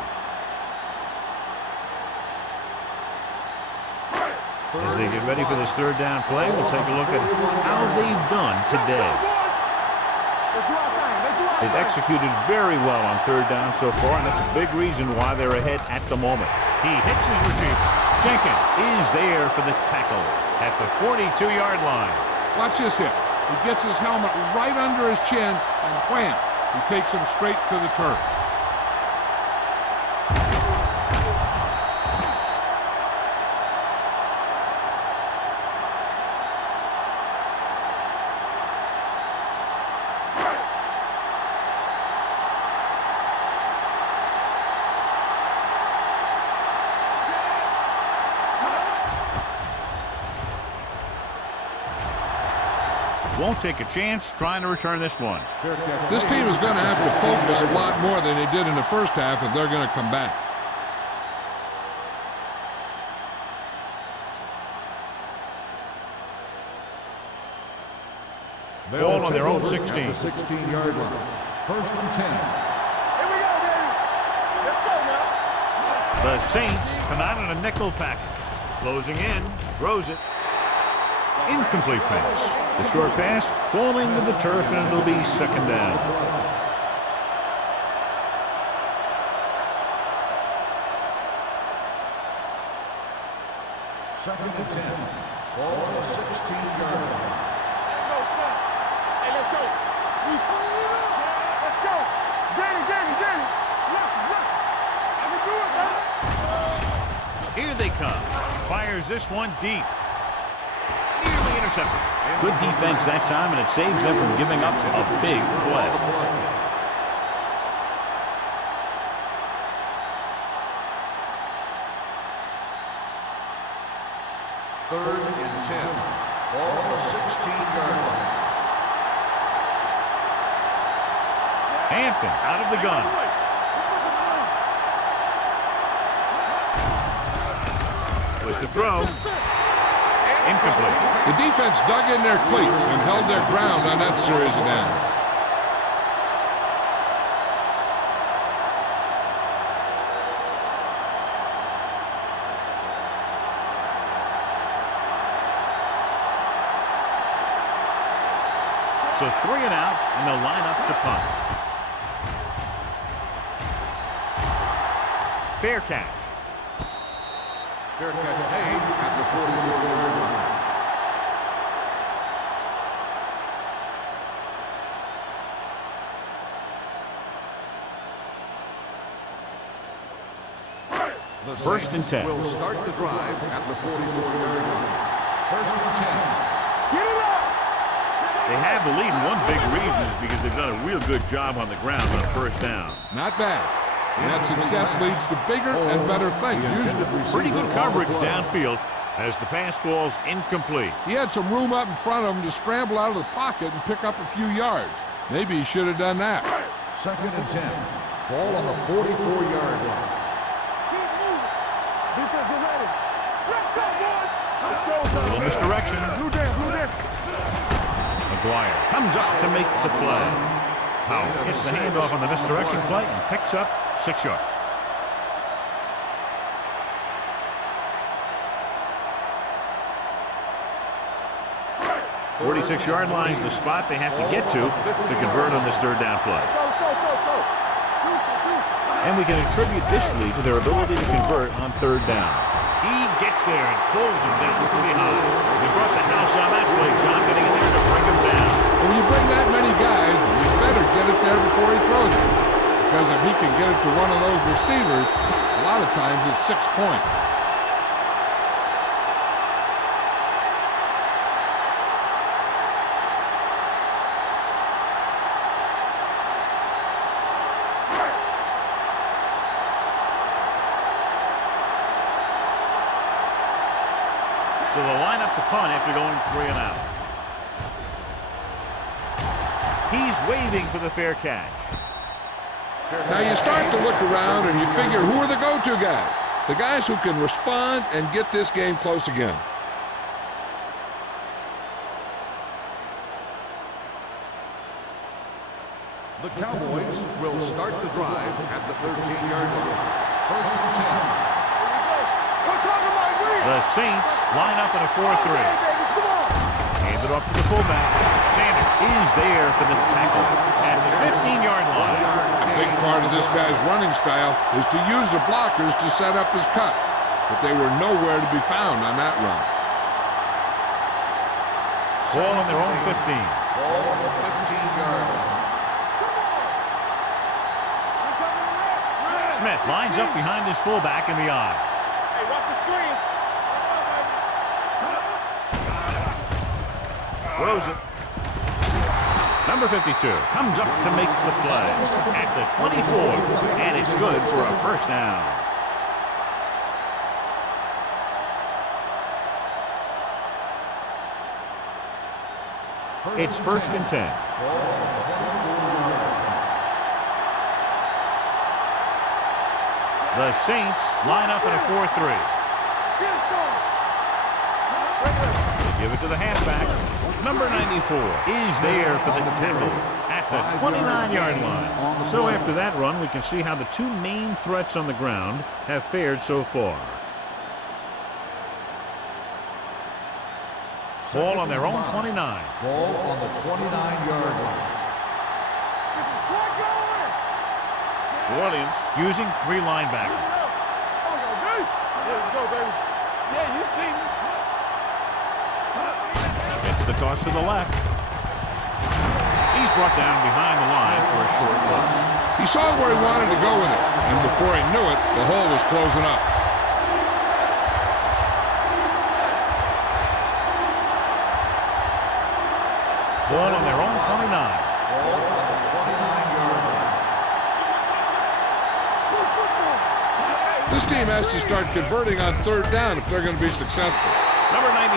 As they get ready for this 3rd down play, we'll take a look at how they've done today. They've executed very well on 3rd down so far, and that's a big reason why they're ahead at the moment. He hits his receiver. Jenkins is there for the tackle at the 42-yard line. Watch this here. He gets his helmet right under his chin, and wham, he takes him straight to the turf. Won't take a chance trying to return this one. This team is going to have to focus a lot more than they did in the 1st half if they're going to come back. Ball on their own 16. 16-yard line. 1st and 10. Here we go, baby. Let's go now. The Saints come out in a nickel package. Closing in, throws it. Incomplete pass. The short pass falling to the turf, and it'll be 2nd down. Second and 10. Ball on the 16-yard line. Hey, let's go. Let's go. Danny. Look. I can do it, man. Here they come. Fires this one deep. Nearly intercepted. Good defense that time, and it saves them from giving up a big play. Third and 10. Ball on the 16-yard line. Hampton out of the gun. With the throw. Incomplete. The defense dug in their cleats and held their ground on that series of downs. So 3 and out, and they'll line up to punt. Fair catch. Fair catch made at the 44-yard line. The First and Saints 10. will start the drive at the 44-yard line. First and 10. Get it up! They have the lead, and one big reason is because they've done a real good job on the ground on first down. Not bad. And that success leads to bigger and better things. Usually, Pretty good coverage downfield as the pass falls incomplete. he had some room up in front of him to scramble out of the pocket and pick up a few yards. Maybe he should have done that. Second and 10. Ball on the 44-yard line. Keep moving. Defense, get ready. Let's go, boys. A little misdirection. Blue down. McGuire comes up to make the play. Powell gets the handoff on the misdirection play and picks up 6 yards. 46-yard line is the spot they have to get to convert on this third down play. And we can attribute this lead to their ability to convert on third down. He gets there and pulls him down from behind. He brought the house on that play. John getting in there to bring him down. When you bring that many guys, you better get it there before he throws it. Because if he can get it to one of those receivers, a lot of times it's 6 points. So they'll line up the punt after going 3 and out. He's waving for the fair catch. Now you start to look around and you figure, who are the go-to guys? The guys who can respond and get this game close again. The Cowboys will start the drive at the 13-yard line. First and 10. We're talking about green. The Saints line up in a 4-3. Baby, come on. Hand it off to the fullback. Sanders is there for the tackle at the 15-yard line. A big part of this guy's running style is to use the blockers to set up his cut. But they were nowhere to be found on that run. Ball on their own 15. Ball on the 15-yard line. Smith lines up behind his fullback in the eye. Hey, watch the screen. Throws it. Number 52 comes up to make the play at the 24, and it's good for a first down. It's first and 10. The Saints line up in a 4-3. They give it to the halfback. Number 94 is there for the tackle at the 29-yard line. So after that run, we can see how the two main threats on the ground have fared so far. Ball on their own 29. Ball on the 29-yard line. New Orleans using 3 linebackers. There we go, baby. Yeah, you see me. Gets the toss to the left. He's brought down behind the line for a short loss. He saw where he wanted to go with it, and before he knew it, the hole was closing up. Ball on their own 29. Ball on the 29-yard line. This team has to start converting on third down if they're going to be successful. Number 93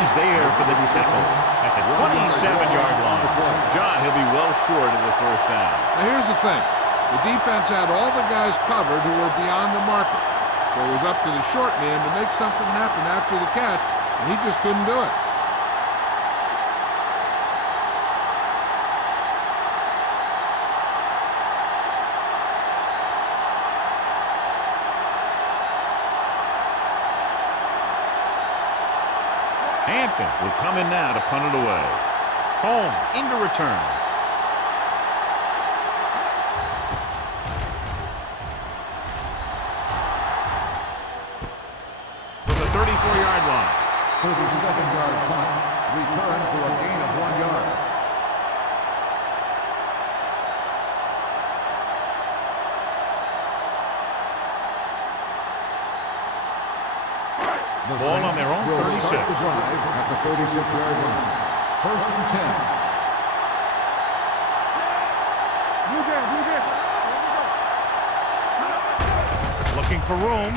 is there for the tackle at the 27-yard line. John, he'll be well short of the first down. Now here's the thing. The defense had all the guys covered who were beyond the marker. So it was up to the short man to make something happen after the catch, and he just couldn't do it. Hampton will come in now to punt it away. Holmes into return. For the 34-yard line. 37-yard punt. Return for a gain of 1 yard. The Ball on Saints their own will 36. start the drive at the 36-yard line. First and 10. Blue game, blue game. Looking for room.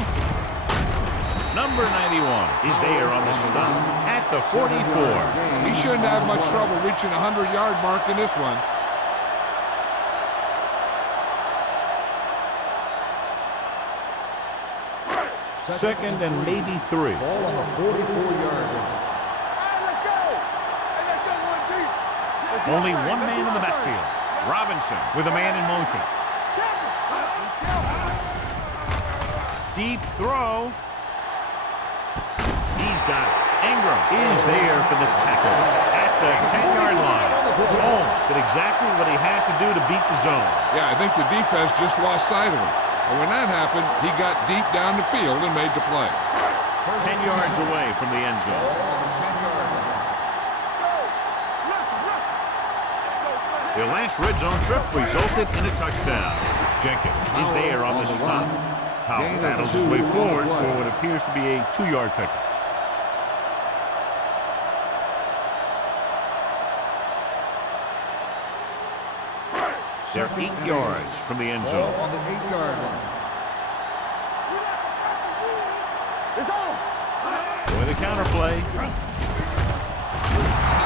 Number 91 is there on the stop at the 44. He shouldn't have much trouble reaching the 100-yard mark in this one. Second and maybe 3. Ball on the 44-yard line. Let's go. Hey, let's go one deep. Only one man in the backfield. Robinson with a man in motion. Deep throw. He's got it. Ingram is there for the tackle at the 10-yard line. Holmes did exactly what he had to do to beat the zone. Yeah, I think the defense just lost sight of him. And when that happened, he got deep down the field and made the play. 10 yards away from the end zone. Their last red zone trip resulted in a touchdown. Jenkins is there on the stop. Powell battles his way forward for what appears to be a 2-yard pickup. They're 8 yards from the end zone. Ball on the 8-yard line. It's on. With a counterplay.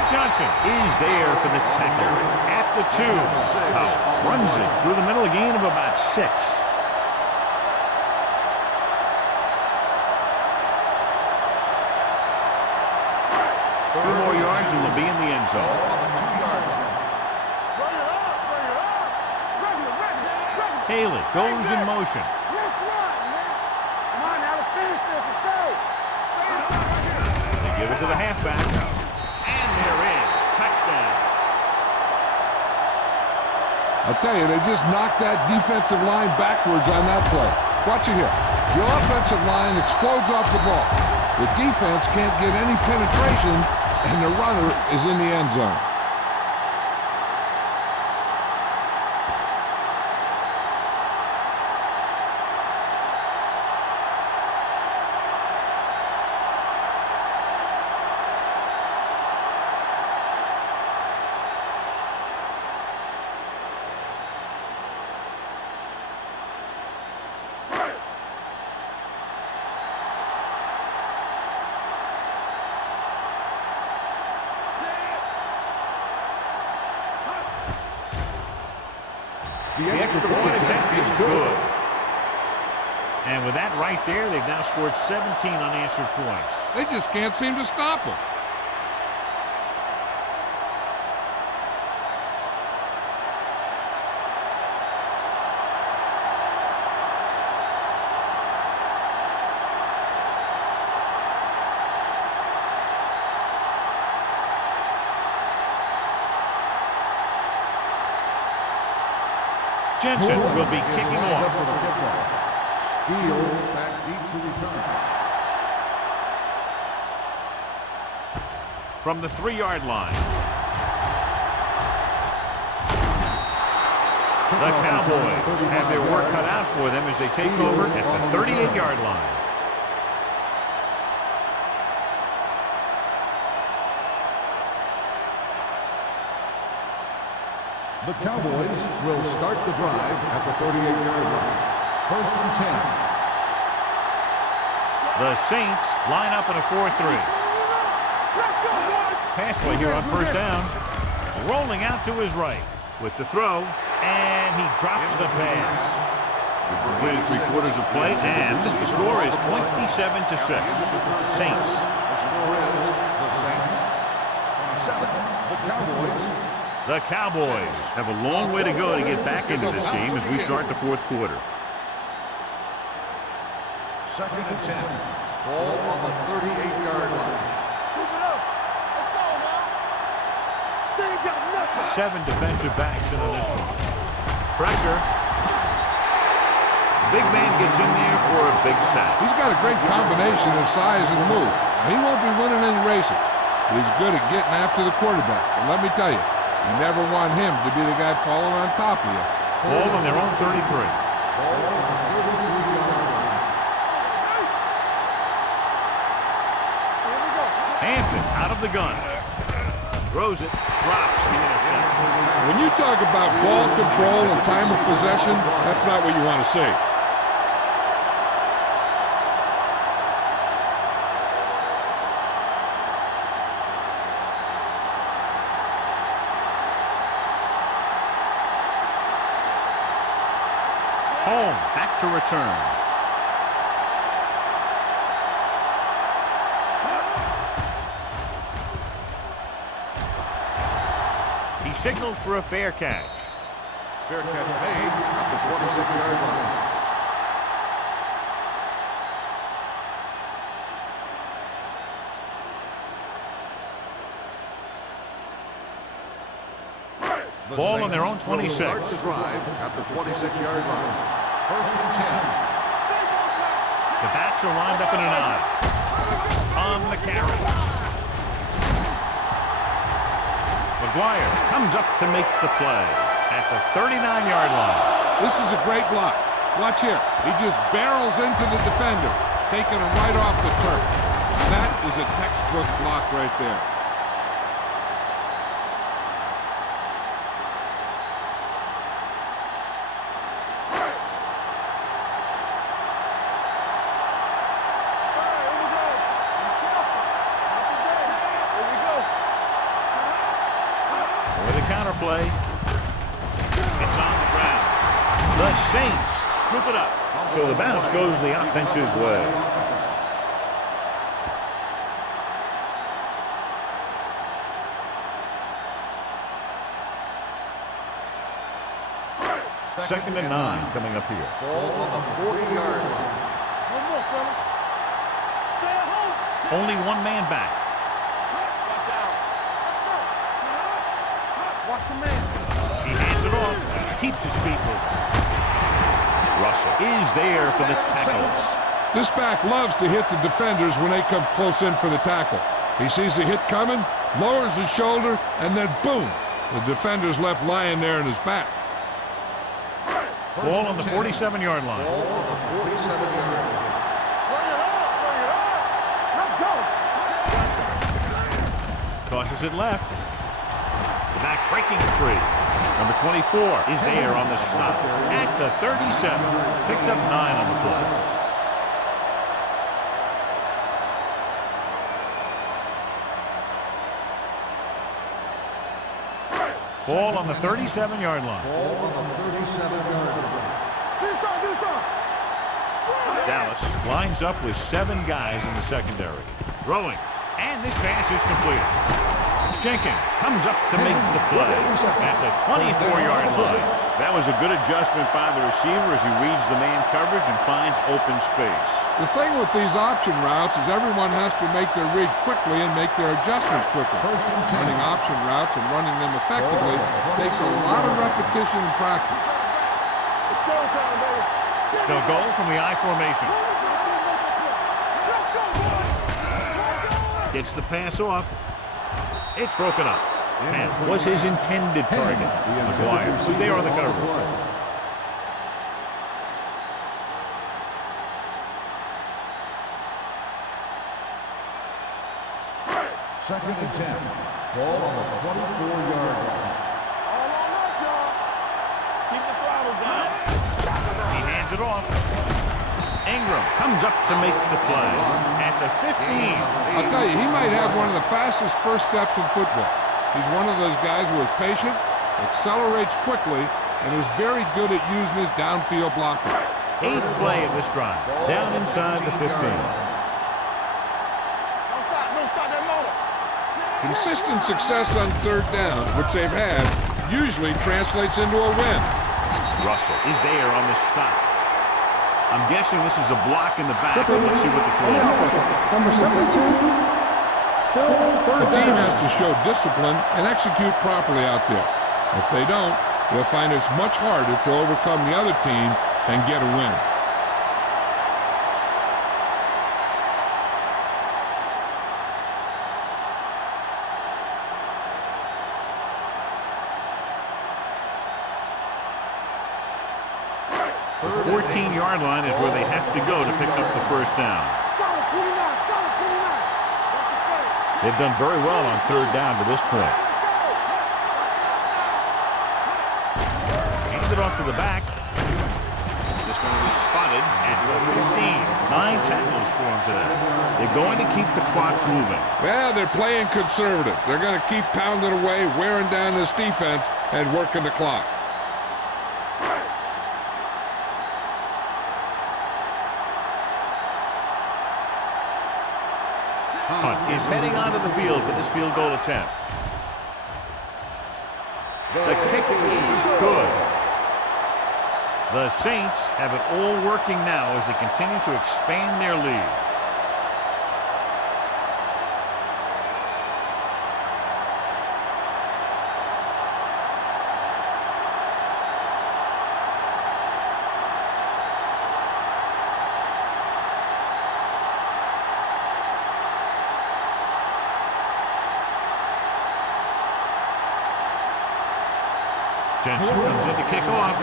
Johnson is there for the tackle at the 2. Powell runs it through the middle, a gain of about 6. 2 more yards and they'll be in the end zone. On the 2-yard line. Bring it up, bring it up. Bring it. Haley goes in motion. Let's run, man. Come on, now let's finish this. Let's go. Stay in. They give it to the halfback. And they're in. Touchdown. I'll tell you, they just knocked that defensive line backwards on that play. Watch it here. The offensive line explodes off the ball. The defense can't get any penetration, and the runner is in the end zone. The extra point attempt is good. And with that right there, they've now scored 17 unanswered points. They just can't seem to stop him. Jensen will be kicking Lined up off. for the kickoff. Steele back deep to return. From the 3-yard line. The Cowboys have their work cut out for them as they take over at the 38-yard line. The Cowboys will start the drive at the 38-yard line. First and 10. The Saints line up in a 4-3. Pass play here on first down. Rolling out to his right with the throw, and he drops the pass. We've completed 3/4 of play, and the score is 27-6. Saints. The score is the Saints 27. The Cowboys. The Cowboys have a long way to go to get back into this game as we start the 4th quarter. Second and 10. Ball on the 38-yard line. Keep it up. Let's go, man. They ain't got nothing. 7 defensive backs into this one. Pressure. Big man gets in there for a big sack. He's got a great combination of size and move. Now, he won't be winning any races, but he's good at getting after the quarterback. And let me tell you, you never want him to be the guy falling on top of you. Ball on their own 33. Ball on the 33-yard line. it out of the gun. Throws it, drops the interception. When you talk about ball control and time of possession, that's not what you want to see. Home, back to return. He signals for a fair catch. Fair catch made at the 26-yard line. Ball on their own 26. Start the drive at the 26-yard line. First and 10. The backs are lined up in an I. On the carry. McGuire comes up to make the play at the 39-yard line. This is a great block. Watch here. He just barrels into the defender, taking him right off the turf. That is a textbook block right there. Play. It's on the ground. The Saints scoop it up. So the bounce goes the offense's way. Second and 9 coming up here. Ball on the 40-yard line. One more, fella. Stay at home. Only one man back. Watch out. Watch your man. He hands it off. Keeps his feet moving. Russell is there for the tackles. This back loves to hit the defenders when they come close in for the tackle. He sees the hit coming, lowers his shoulder, and then boom, the defender's left lying there in his back. Ball on the 47-yard line. Ball on the 47-yard line. Bring it up. Let's go. Tosses it left. The back breaking free. Number 24 is there on the stop at the 37. Picked up 9 on the play. Ball on the 37-yard line. Ball on the 37-yard line. This on. Dallas lines up with 7 guys in the secondary. Throwing. And this pass is completed. Jenkins comes up to make the play at the 24-yard line. That was a good adjustment by the receiver as he reads the man coverage and finds open space. The thing with these option routes is everyone has to make their read quickly and make their adjustments quickly. Running option routes and running them effectively takes a lot of repetition and practice. It's showtime, baby. They'll go from the I formation. Let's go, boys. Gets the pass off. It's broken up. And was his intended target. McGuire was there on the cover. Second and 10. Ball on the 24-yard line. All on us, y'all. Keep the throttle down. He hands it off. Ingram comes up to make the play at the 15. I'll tell you, he might have one of the fastest first steps in football. He's one of those guys who is patient, accelerates quickly, and is very good at using his downfield blocking. 8th play of this drive. Down inside the 15. Don't stop that motor. Consistent success on third down, which they've had, usually translates into a win. Russell is there on the stop. I'm guessing this is a block in the back, but let's see what the call is. Number 72, still third The team down. has to show discipline and execute properly out there. If they don't, they'll find it's much harder to overcome the other team and get a win. The 14-yard line is where they have to go to pick up the first down. Solid 29. Solid 29. That's the play. They've done very well on third down to this point. Handed off to the back. This one was spotted at the 15. 9 tackles for him today. They're going to keep the clock moving. Well, they're playing conservative. They're going to keep pounding away, wearing down this defense, and working the clock. Hunt is heading onto the field for this field goal attempt. The kick is good. The Saints have it all working now as they continue to expand their lead. Jensen comes in to kick off.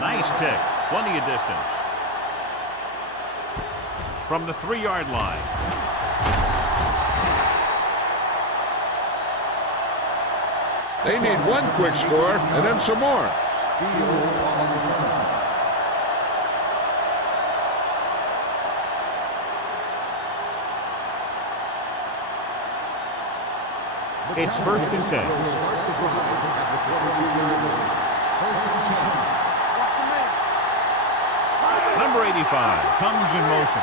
Nice kick. Plenty of distance. From the 3-yard line. They need one quick score and then some more. It's 1st and 10. Start the drive at the 22-yard line. 1st and 10. Number 85 comes in motion.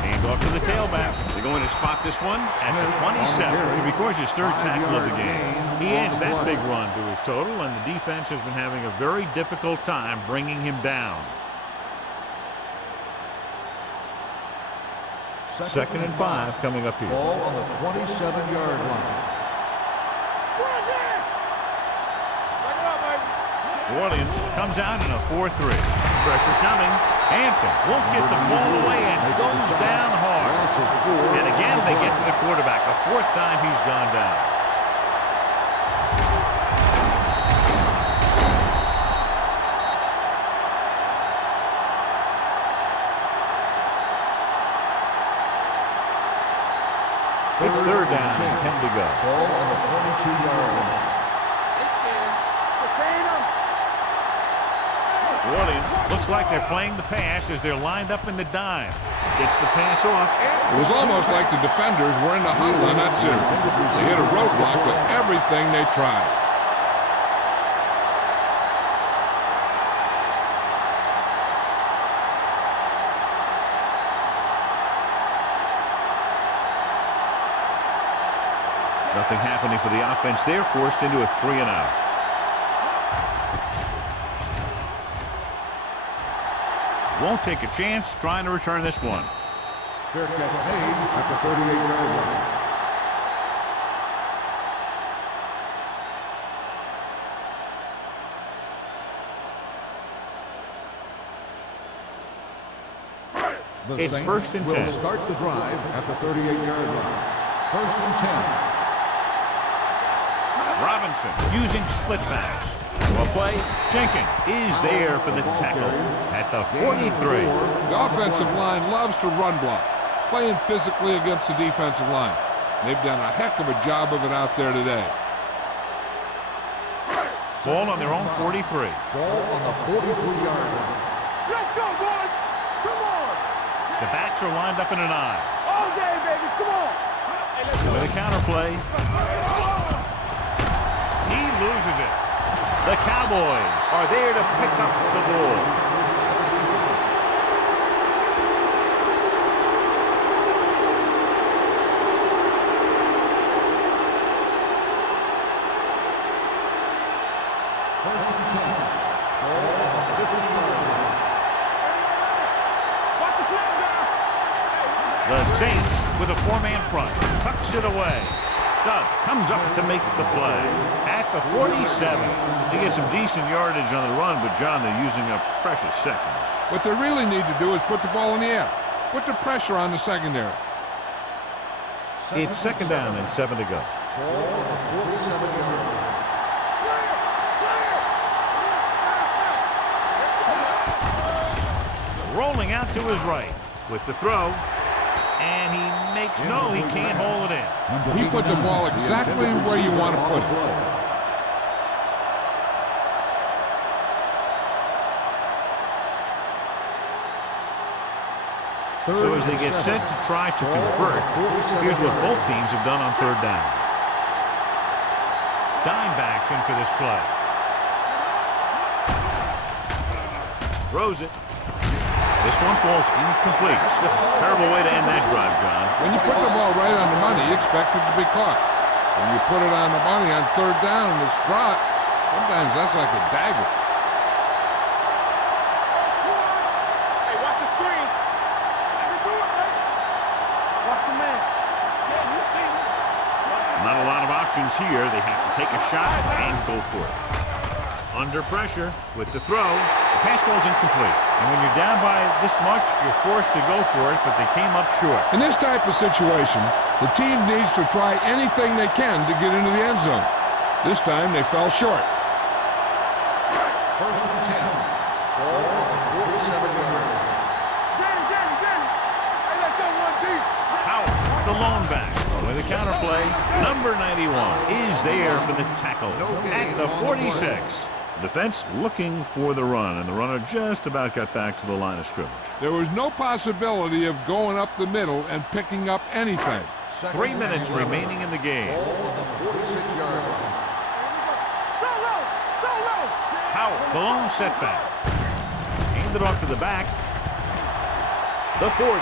Hand off to the tailback. They're going to spot this one at the 27. He records his 3rd tackle of the game. He adds that big run to his total, and the defense has been having a very difficult time bringing him down. 2nd and 5 coming up here. Ball on the 27-yard line. New Orleans comes out in a 4-3. Pressure coming. Hampton won't get the ball away and goes down hard. And again, they get to the quarterback. The 4th time he's gone down. It's 3rd down and 10 to go. Ball on the 22-yard line. New Orleans looks like they're playing the pass as they're lined up in the dime. Gets the pass off. It was almost like the defenders were in the huddle on that series. They hit a roadblock with everything they tried. Nothing happening for the offense. They're forced into a 3-and-out. Won't take a chance trying to return this one. Fair catch made at the 38-yard line. It's 1st and 10. Will start the drive at the 38-yard line. 1st and 10. Robinson using split backs. Well play. Jenkins is there for the tackle at the 43. The offensive line loves to run block, playing physically against the defensive line. They've done a heck of a job of it out there today. Ball on their own 43. Ball on the 43-yard line. Let's go, boys! Come on! The backs are lined up in an eye. All day, baby! Come on! Hey, let's go. With a counter play. He loses it. The Cowboys are there to pick up the ball. First and 10. Ball on the 50-yard line. Watch the snap now! The Saints with a 4-man front. Tucks it away. Stubbs comes up to make the play. At the 47. They get some decent yardage on the run, but, John, they're using up precious seconds. What they really need to do is put the ball in the air. Put the pressure on the secondary. It's 2nd down and 7 to go. Ball on the 47-yard line. rolling out to his right with the throw. And he makes no, he can't hold it in. He put the ball exactly where you want to put it. So as they get set to try to convert, here's what both teams have done on third down. Dime backs in for this play. Throws it. This one falls incomplete. Terrible way to end that drive, John. When you put the ball right on the money, you expect it to be caught. When you put it on the money on third down and it's dropped, sometimes that's like a dagger. Hey, watch the screen. Let me do it, man. Watch your man. Yeah, you see me. Not a lot of options here. They have to take a shot and go for it. Under pressure with the throw. The pass falls incomplete. And when you're down by this much, you're forced to go for it, but they came up short. In this type of situation, the team needs to try anything they can to get into the end zone. This time, they fell short. First and 10. Ball on the 47-yard line. Danny. Hey, let's go one deep. Howard, the lone back. With a counterplay, number 91 is there for the tackle at the 46. Defense looking for the run, and the runner just about got back to the line of scrimmage. There was no possibility of going up the middle and picking up anything. 3 minutes remaining in the game. Ball on the 46-yard line. Go low. Howard, the lone setback. Handed off to the back. The 40,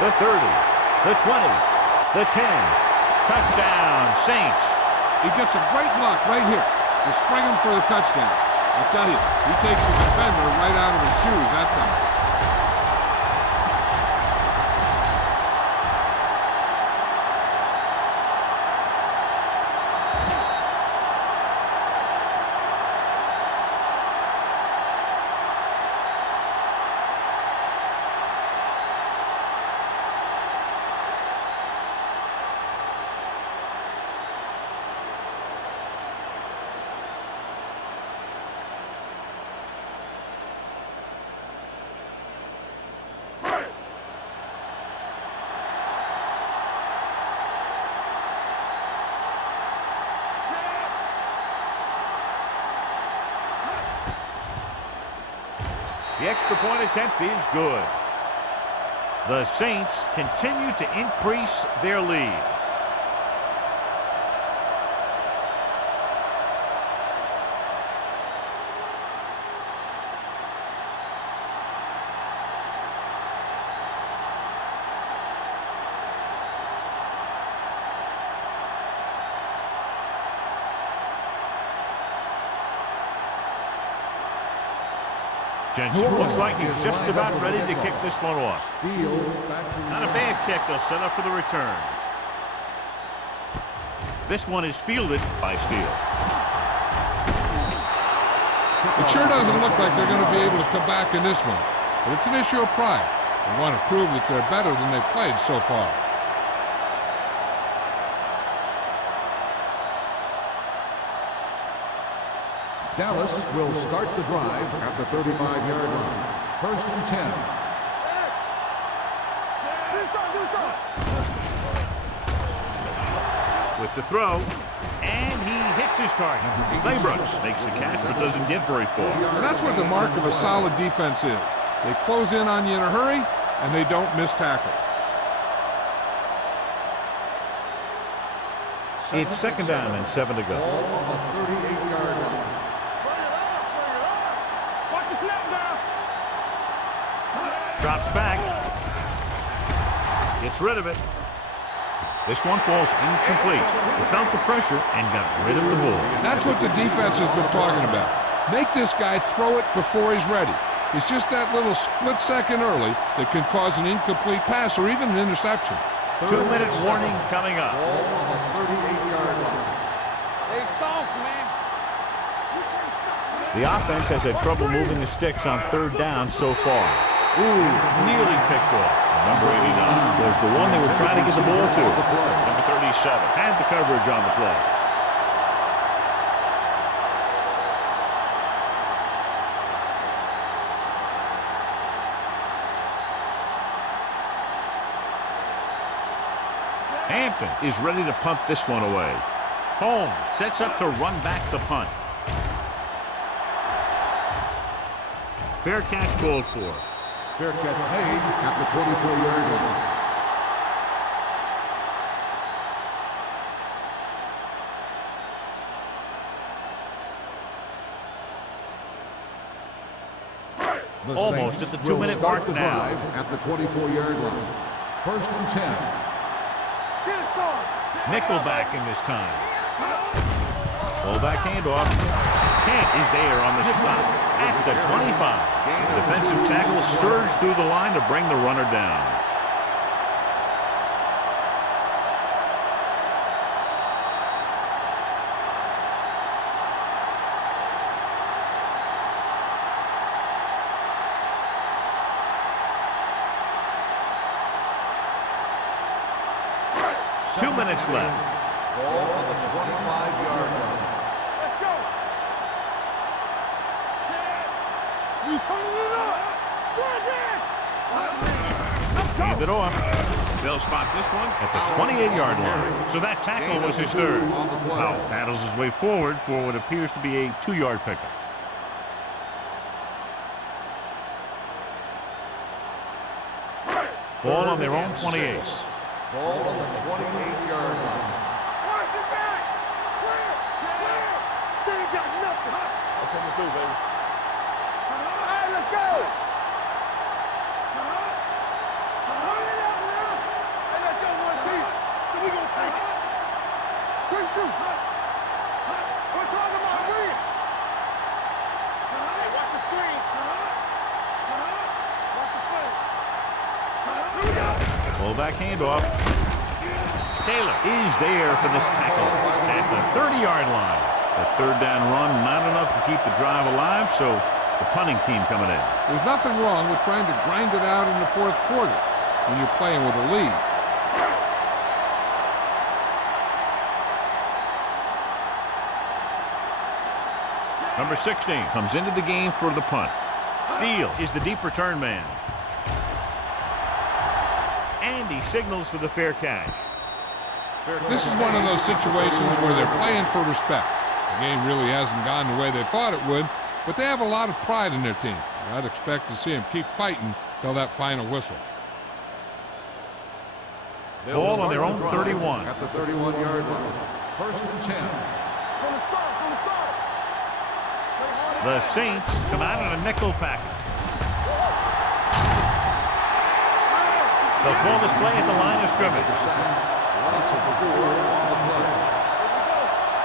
the 30, the 20, the 10. Touchdown, Saints. He gets a great block right here to spring him for the touchdown. I'll tell you, he takes the defender right out of his shoes that time. The extra point attempt is good. The Saints continue to increase their lead. Jensen looks like he's just about ready to kick this one off. Not a bad kick. They'll set up for the return. This one is fielded by Steele. It sure doesn't look like they're going to be able to come back in this one, but it's an issue of pride. They want to prove that they're better than they've played so far. Dallas will start the drive at the 35-yard line. First and 10. With the throw, and he hits his target. Claybrooks makes the catch but doesn't get very far. And that's what the mark of a solid defense is. They close in on you in a hurry, and they don't miss tackle. It's second down and 7 to go. Ball on the 38-yard line. Drops back. Gets rid of it. This one falls incomplete. They felt the pressure and got rid of the ball. That's what the defense has been talking about. Make this guy throw it before he's ready. It's just that little split second early that can cause an incomplete pass or even an interception. 2-minute warning coming up. Ball on the 38-yard line. Hey, soft, man. The offense has had trouble moving the sticks on third down so far. Ooh, nearly picked off. Number 89 was the one they were trying to get the ball to. Number 37 had the coverage on the play. Hampton is ready to punt this one away. Holmes sets up to run back the punt. Fair catch called for. Fair catch made at the 24-yard line. The Almost Saints at the 2-minute mark the now. drive at the 24-yard line. 1st and 10. Nickelback in this time. Fullback handoff. Kent is there on the stop at the 25. The defensive tackle surged through the line to bring the runner down. Two minutes left. Ball on the 25-yard line. Let's go. We turning it up. Hand it off. They'll spot this one at the 28-yard line. So that tackle was his third. Powell paddles his way forward for what appears to be a 2-yard pickup. Ball on their own 28. Ball on the 28-yard line. Watch it back. Clear. They ain't got nothing. That's what we do, baby. All right, let's go. Hey, let's go, one team. So we gonna take it. Good shoot. We're talking about win. Hey, watch the screen. Watch the play. Here we go. Fullback handoff. Taylor is there for the tackle at the 30-yard line. The third down run, not enough to keep the drive alive, so the punting team coming in. There's nothing wrong with trying to grind it out in the fourth quarter when you're playing with a lead. Number 16 comes into the game for the punt. Steele is the deep return man. And he signals for the fair catch. This is one of those situations where they're playing for respect. The game really hasn't gone the way they thought it would, but they have a lot of pride in their team. I'd expect to see them keep fighting till that final whistle. Ball on their own 31. At the 31-yard line. 1st and 10. From the start. The Saints come out in a nickel package. They'll call this play at the line of scrimmage. Loss of 4 on the play.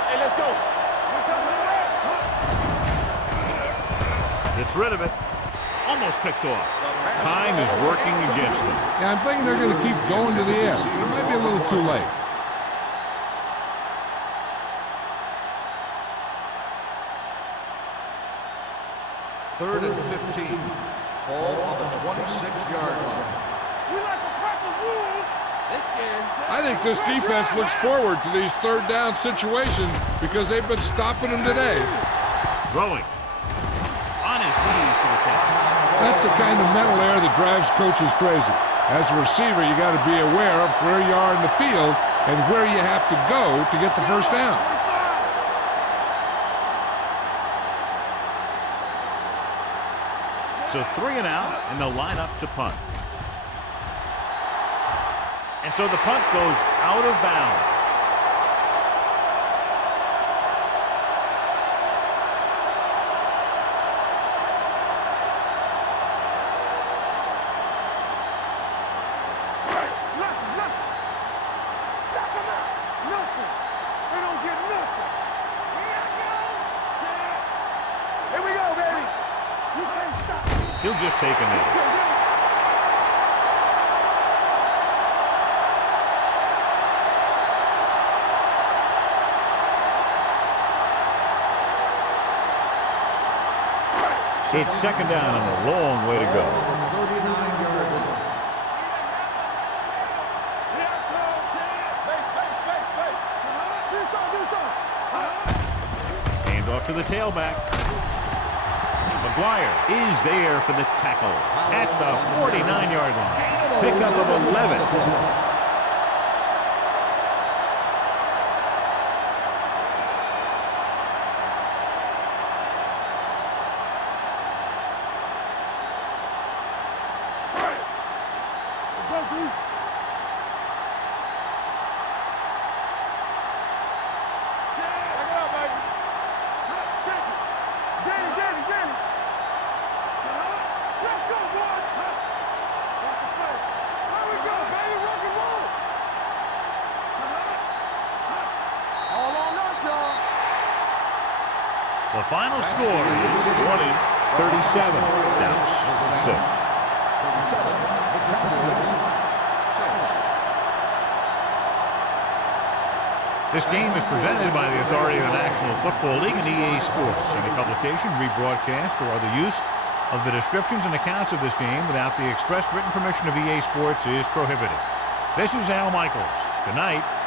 Hey, let's go. Gets rid of it. Almost picked off. Time is working against them. Yeah, I'm thinking they're going to keep going to the air. It might be a little too late. Third and 15. Ball on the 26-yard line. We like to crack the rules. I think this defense looks forward to these third down situations because they've been stopping them today. Throwing. On his knees for the catch. That's the kind of mental error that drives coaches crazy. As a receiver, you got to be aware of where you are in the field and where you have to go to get the first down. So 3 and out, and they'll line up to punt. And so the punt goes out of bounds. He'll just take a minute. It's second down and a long way to go. 39-yard line. Hand off to the tailback. McGuire is there for the tackle at the 49-yard line. Pickup of 11. The final score is Hornets 37, Dallas 6. This game is presented by the authority of the National Football League and EA Sports. Any publication, rebroadcast, or other use of the descriptions and accounts of this game without the expressed written permission of EA Sports is prohibited. This is Al Michaels. Good night.